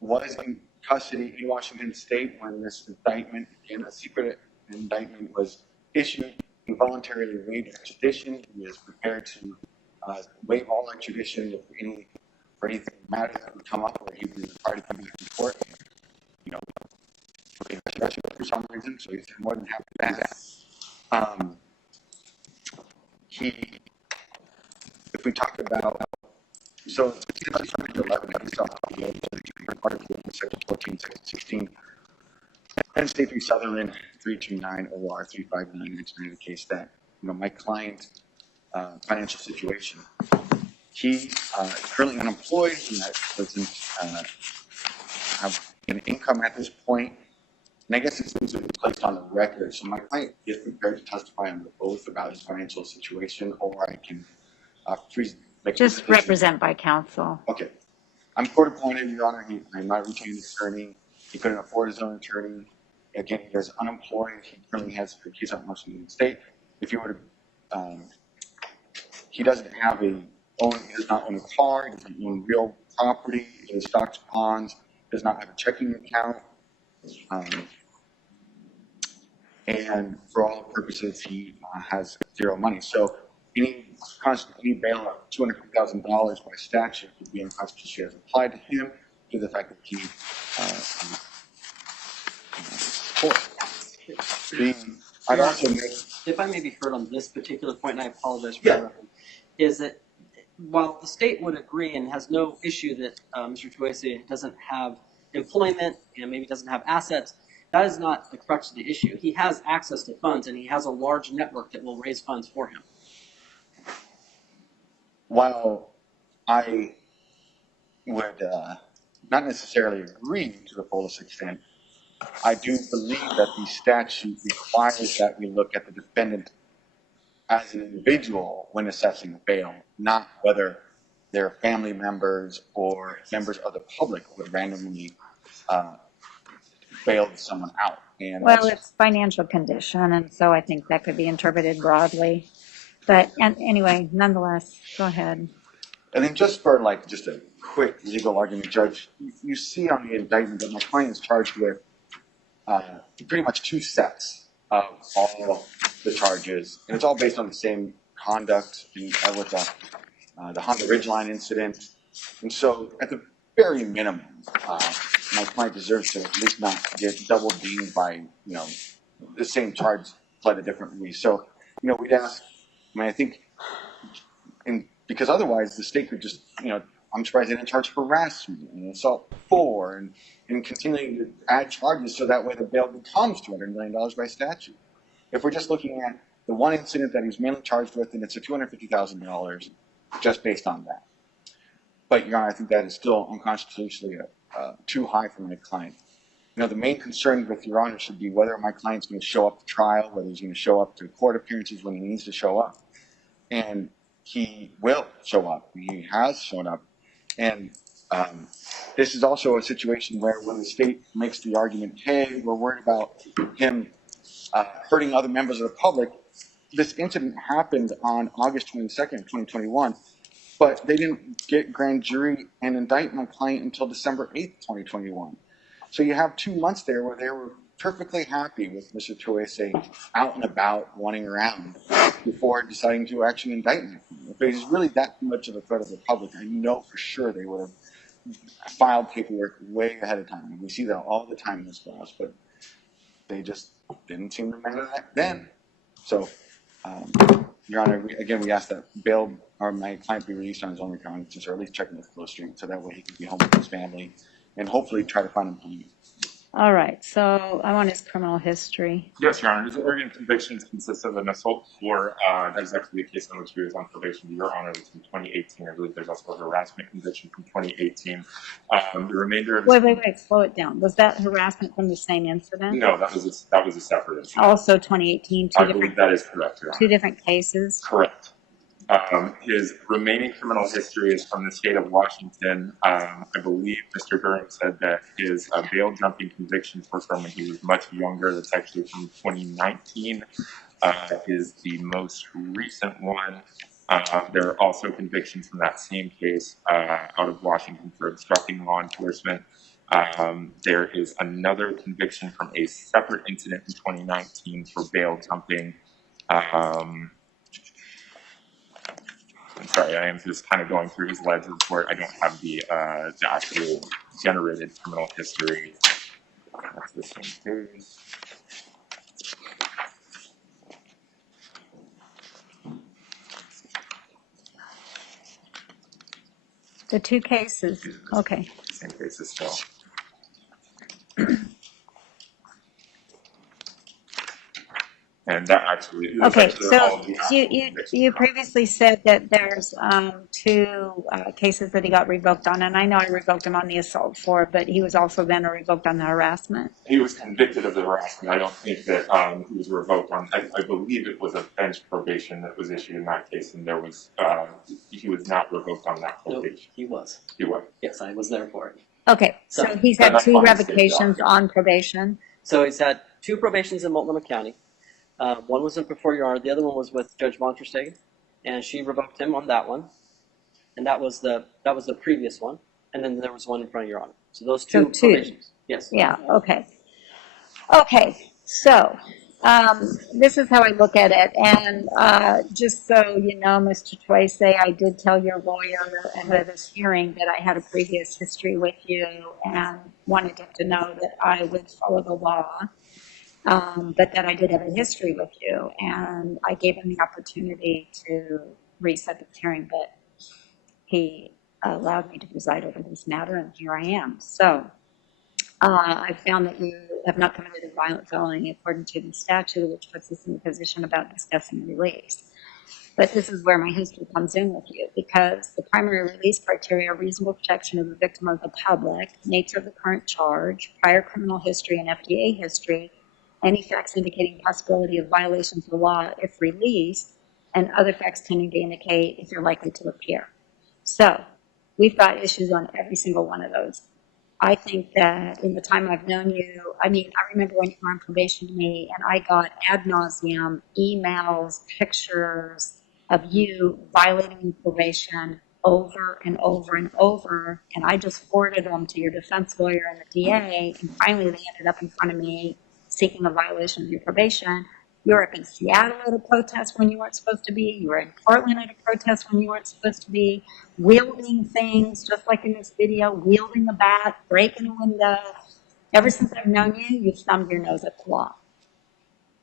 was in custody in Washington State when this indictment, again, a secret indictment, was issued. He voluntarily waived extradition. He is prepared to waive all extradition for anything matters that would come up where he would be required to come back to court. For some reason, so he's more than happy to do that. If we talk about, so 2011, we saw Article Section 14, Section 16, and State 3 Sutherland 329 OR 359 mentioned the case that my client's financial situation. He is currently unemployed. He doesn't have an income at this point. And I guess it's going to be placed on the record. So my client is prepared to testify under oath about his financial situation, or I can just represent by counsel. Okay. I'm court appointed, Your Honor. I'm not a retained attorney. He couldn't afford his own attorney. Again, he is unemployed. He currently has a case out in Washington State. If you were to, he doesn't have he does not own a car. He doesn't own real property. He stocks bonds. Does not have a checking account. And for all purposes, he has zero money. So any bail of $250,000 by statute would be unconstitutional as applied to him due to the fact that he I'd also make, if I may be heard on this particular point, and I apologize for interrupting, is that while the state would agree and has no issue that Mr. Toese doesn't have employment and maybe doesn't have assets, that is not the crux of the issue. He has access to funds, and he has a large network that will raise funds for him. While I would not necessarily agree to the fullest extent, I do believe that the statute requires that we look at the defendant as an individual when assessing bail, not whether their family members or members of the public would randomly bail someone out. And well, it's financial condition, and so I think that could be interpreted broadly. But anyway, nonetheless, go ahead. And then just for just a quick legal argument, Judge, you see on the indictment that my client is charged with pretty much two sets of all the charges, and it's all based on the same conduct with the Honda Ridgeline incident. And so at the very minimum, my client deserves to at least not get double deemed by, the same charge pled a different way. So, we'd ask, I think, because otherwise the state could just, I'm surprised they didn't charge harassment and assault and continuing to add charges so that way the bail becomes $200 million by statute. If we're just looking at the one incident that he's mainly charged with, and it's a $250,000 just based on that. But, Your Honor, I think that is still unconstitutionally too high for my client. the main concern with Your Honor should be whether my client's going to show up to trial, whether he's going to show up to court appearances when he needs to show up. And he will show up. He has shown up. And this is also a situation where when the state makes the argument, hey, we're worried about him hurting other members of the public, this incident happened on August 22nd, 2021, but they didn't get grand jury and indict my client until December 8th, 2021. So you have 2 months there where they were perfectly happy with Mr. Toese out and about, running around, before deciding to actually indict me. If it was really that much of a threat of the public, I know for sure they would have filed paperwork way ahead of time. We see that all the time in this class, but they just didn't seem to remember that then. So, Your Honor, we ask that bail or my client be released on his own recognizance, or at least checking with Flow Street, so that way he can be home with his family and hopefully try to find employment. All right, so I want his criminal history. Yes, Your Honor. His Oregon convictions consist of an assault for, that is actually the case in which he was on probation. Your Honor, it's from 2018. I believe there's also a harassment conviction from 2018. The remainder of Wait, slow it down. Was that harassment from the same incident? No, that was a separate incident. Also 2018, I believe that is correct, Your Honor. two different cases? Correct. His remaining criminal history is from the state of Washington. I believe Mr. Durham said that his bail jumping convictions were from when he was much younger. That's actually from 2019. Is the most recent one. There are also convictions from that same case out of Washington for obstructing law enforcement. There is another conviction from a separate incident in 2019 for bail jumping. I'm sorry, I am just kind of going through his ledger report. I don't have the actual generated criminal history. That's the same page. The two cases, okay. Same case as still. And that actually Okay, all so of the you previously said that there's two cases that he got revoked on, and I know I revoked him on the assault for, but he was also then revoked on the harassment. He was convicted of the harassment. I don't think that he was revoked on. I believe it was a bench probation that was issued in that case, and there was he was not revoked on that No, probation. he was. He was. Yes, I was there for it. Okay, so he's had that's two fine, state revocations doctor. on probation. So he's had two probations in Multnomah County. One was in before Your Honor. The other one was with Judge Montersteg, and she revoked him on that one. And that was the previous one. And then there was one in front of Your Honor. So those two probations. Yes. Yeah, okay. Okay, so this is how I look at it. And just so you know, Mr. Toese, I did tell your lawyer ahead of this hearing that I had a previous history with you and wanted him to know that I would follow the law. But that I did have a history with you, and I gave him the opportunity to reset the hearing, but he allowed me to preside over this matter, and here I am. So I found that you have not committed a violent felony according to the statute, which puts us in the position about discussing release. But this is where my history comes in with you, because the primary release criteria are reasonable protection of the victim of the public, nature of the current charge, prior criminal history and FDA history, any facts indicating possibility of violations of the law if released, and other facts tending to indicate if you're likely to appear. So we've got issues on every single one of those. I think that in the time I've known you, I remember when you were on probation to me, and I got ad nauseum emails, pictures of you violating probation over and over and over, and I just forwarded them to your defense lawyer and the DA, and finally they ended up in front of me seeking a violation of your probation. You were up in Seattle at a protest when you weren't supposed to be. You were in Portland at a protest when you weren't supposed to be, wielding things, just like in this video, wielding a bat, breaking a window. Ever since I've known you, you've thumbed your nose at the law.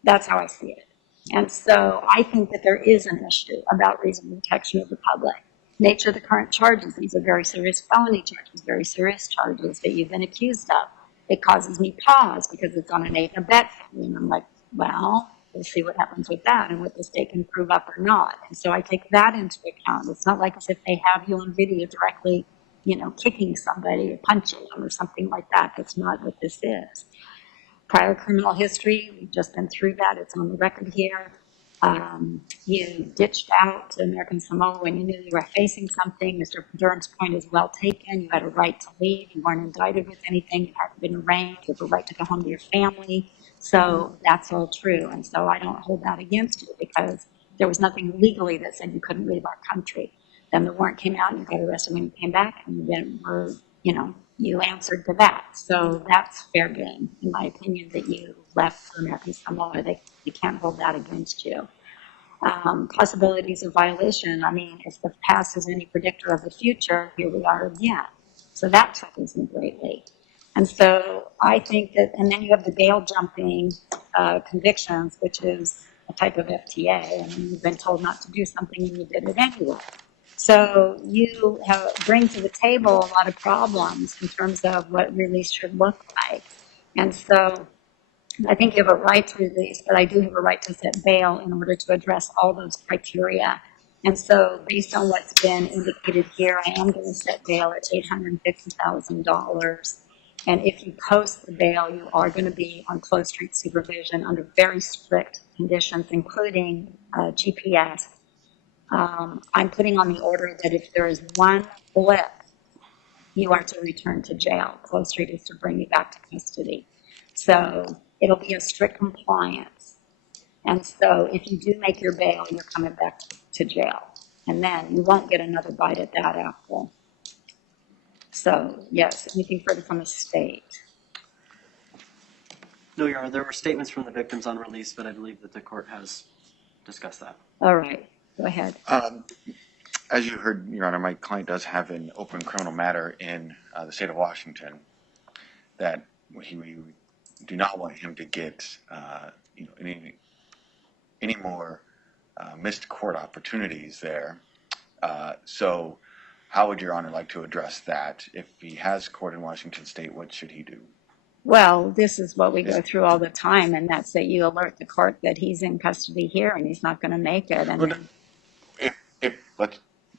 That's how I see it. And so I think that there is an issue about reasonable protection of the public. Nature of the current charges. These are very serious felony charges, very serious charges that you've been accused of. It causes me pause because it's on an aid and abet, and I'm like, well, we'll see what happens with that and what the state can prove up or not. And so I take that into account. It's not like as if they have you on video directly kicking somebody or punching them or something like that. That's not what this is. Prior criminal history, we've just been through that. It's on the record here. You ditched out to American Samoa when you knew you were facing something. Mr. Durham's point is well taken. You had a right to leave. You weren't indicted with anything. You hadn't been arraigned. You have a right to go home to your family. So that's all true. And so I don't hold that against you because there was nothing legally that said you couldn't leave our country. Then the warrant came out and you got arrested when you came back, and then you answered to that. So that's fair game, in my opinion, that you left for American Samoa. You can't hold that against you. Possibilities of violation. I mean, if the past is any predictor of the future, here we are again. So that troubles me greatly. And so I think that, and then you have the bail jumping convictions, which is a type of FTA, and you've been told not to do something and you did it anyway. So you bring to the table a lot of problems in terms of what release should look like. And so I think you have a right to release, but I do have a right to set bail in order to address all those criteria. And so based on what's been indicated here, I am going to set bail at $850,000. And if you post the bail, you are going to be on closed street supervision under very strict conditions, including GPS. I'm putting on the order that if there is one blip, you are to return to jail. Closed street is to bring you back to custody. So it'll be a strict compliance. And so if you do make your bail, you're coming back to jail. And then you won't get another bite at that apple. So, yes, anything further from the state? No, Your Honor, there were statements from the victims on release, but I believe that the court has discussed that. All right, go ahead. As you heard, Your Honor, my client does have an open criminal matter in the state of Washington that we do not want him to get any more missed court opportunities there. So how would Your Honor like to address that? If he has court in Washington state, what should he do? Well, this is what we go through all the time, and that's that you alert the court that he's in custody here and he's not going to make it. And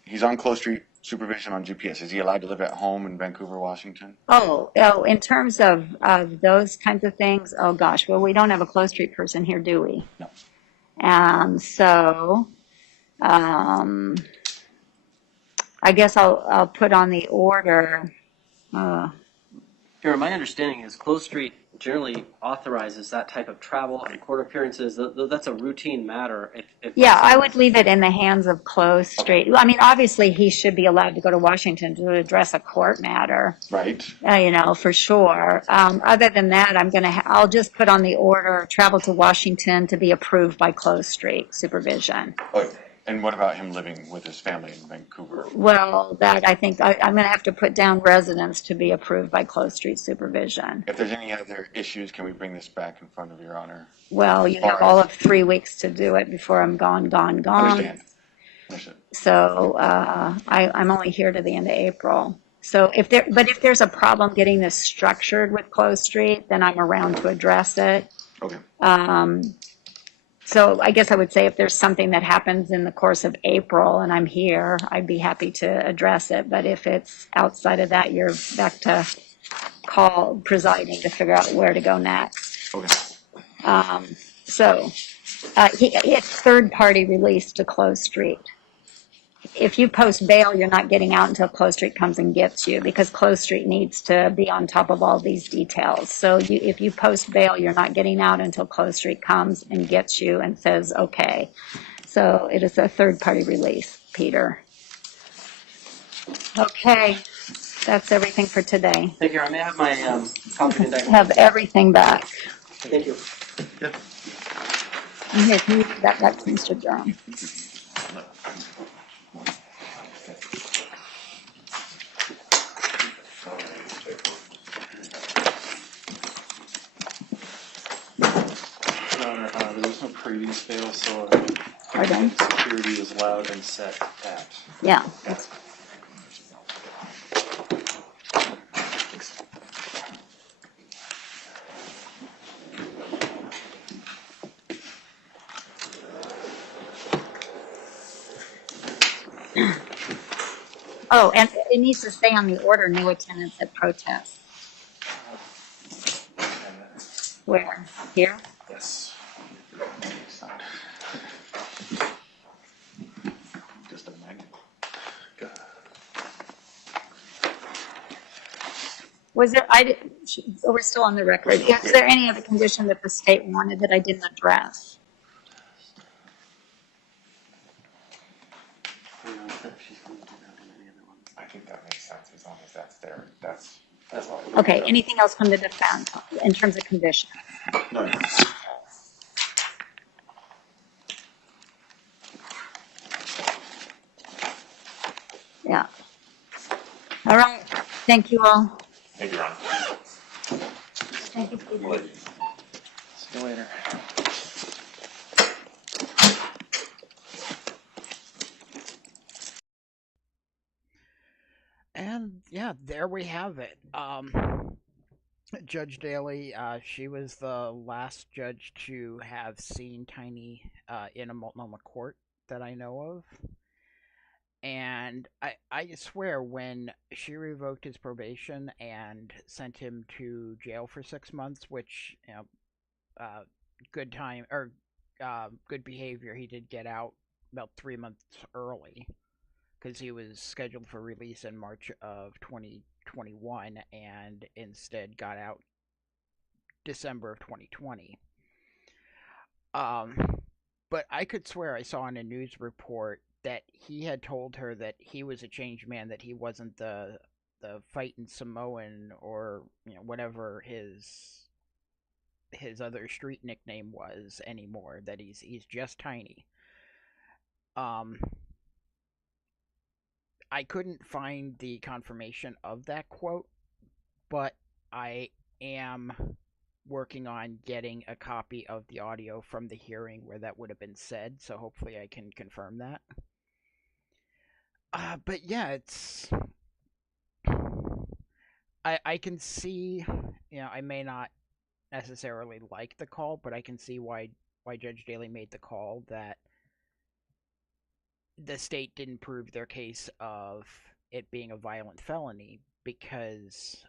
he's on closed street supervision on GPS, is he allowed to live at home in Vancouver, Washington? Oh, in terms of those kinds of things, oh gosh, well, we don't have a closed street person here, do we? No. So, I guess I'll put on the order. Your Honor, my understanding is closed street generally authorizes that type of travel and court appearances. That's a routine matter. Yeah, I would leave it in the hands of closed street. I mean, obviously, he should be allowed to go to Washington to address a court matter. Right. For sure. Other than that, I'll just put on the order, travel to Washington to be approved by closed street supervision. Oh, and what about him living with his family in Vancouver? Well, that I think I'm going to have to put down residence to be approved by closed street supervision. If there's any other issues, can we bring this back in front of Your Honor? Well, you have all of 3 weeks to do it before I'm gone. Understand. So I'm only here to the end of April. So if there's a problem getting this structured with closed street, then I'm around to address it. Okay. So I guess I would say if there's something that happens in the course of April and I'm here, I'd be happy to address it. But if it's outside of that, you're back to call presiding to figure out where to go next. Okay. It's third-party release to closed street. If you post bail, you're not getting out until closed street comes and gets you, because closed street needs to be on top of all these details. So if you post bail, you're not getting out until closed street comes and gets you and says, okay. So it is a third-party release, Peter. Okay, that's everything for today. Thank you, Your Honor. May I have my copy of the indictment? Have everything back. Thank you. Yeah. And here, can you give that back to Mr. Durham? There was no previous bail, so Pardon? security is allowed and set at. Yeah. Oh, and it needs to stay on the order, no attendance at protest. Where? Here? Yes. Just a minute. Was there, we're still on the record. Is there any other condition that the state wanted that I didn't address? I think that makes sense as long as that's there. That's all. Okay, anything else from the defense in terms of condition? No. Yeah. All right. Thank you all. Thank you, Ron. Thank you, Peter. See you later. And yeah, there we have it. Judge Dailey, she was the last judge to have seen Tiny in a Multnomah court that I know of. And I swear, when she revoked his probation and sent him to jail for 6 months, which, good time or good behavior, he did get out about 3 months early because he was scheduled for release in March of 2021 and instead got out December of 2020. But I could swear I saw in a news report that he had told her that he was a changed man, that he wasn't the fighting Samoan or whatever his other street nickname was anymore. That he's just Tiny. I couldn't find the confirmation of that quote, but I am working on getting a copy of the audio from the hearing where that would have been said, so hopefully I can confirm that. But yeah, it's I can see, I may not necessarily like the call, but I can see why Judge Dailey made the call that the state didn't prove their case of it being a violent felony because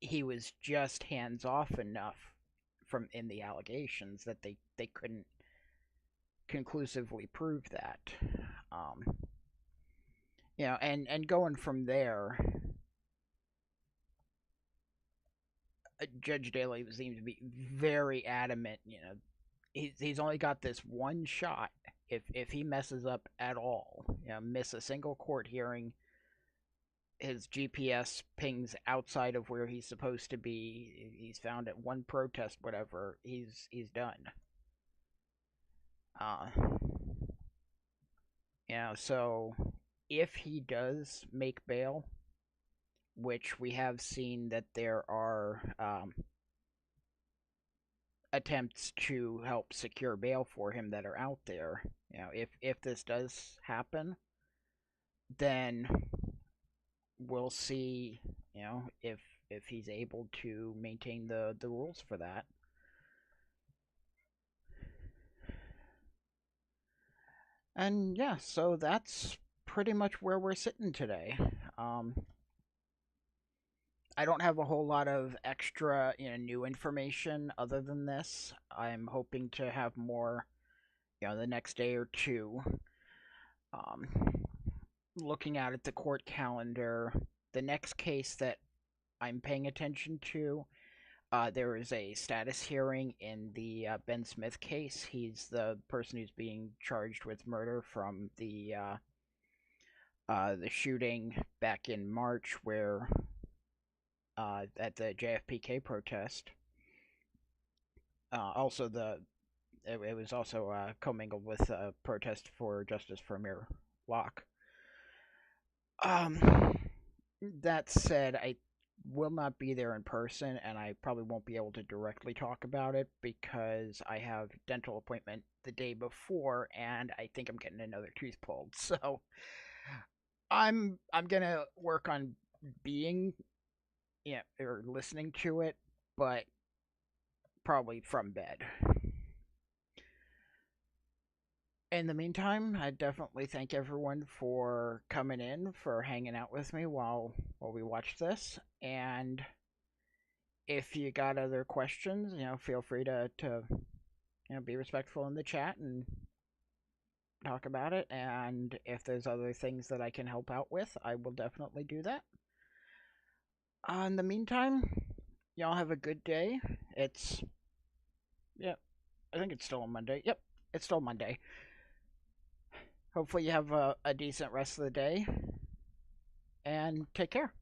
he was just hands off enough from in the allegations that they couldn't conclusively prove that. And going from there, Judge Dailey seemed to be very adamant. He's only got this one shot. If he messes up at all, miss a single court hearing, his GPS pings outside of where he's supposed to be, he's found at one protest, whatever, he's done. So if he does make bail, which we have seen that there are attempts to help secure bail for him that are out there, if this does happen, then we'll see, if he's able to maintain the rules for that. And yeah, so that's pretty much where we're sitting today. I don't have a whole lot of extra, new information other than this. I'm hoping to have more, the next day or two. Looking out at the court calendar, the next case that I'm paying attention to, there is a status hearing in the Ben Smith case. He's the person who's being charged with murder from the shooting back in March, where at the JFPK protest. It was also commingled with a protest for justice for Amir Locke. That said, I will not be there in person, and I probably won't be able to directly talk about it because I have dental appointment the day before, and I think I'm getting another tooth pulled. So I'm gonna work on being, or listening to it, but probably from bed. In the meantime, I definitely thank everyone for coming in, for hanging out with me while we watch this. And if you got other questions, feel free to be respectful in the chat and talk about it. And if there's other things that I can help out with, I will definitely do that. In the meantime, y'all have a good day. Yeah, I think it's still on Monday. Yep, it's still Monday. Hopefully, you have a decent rest of the day. And take care.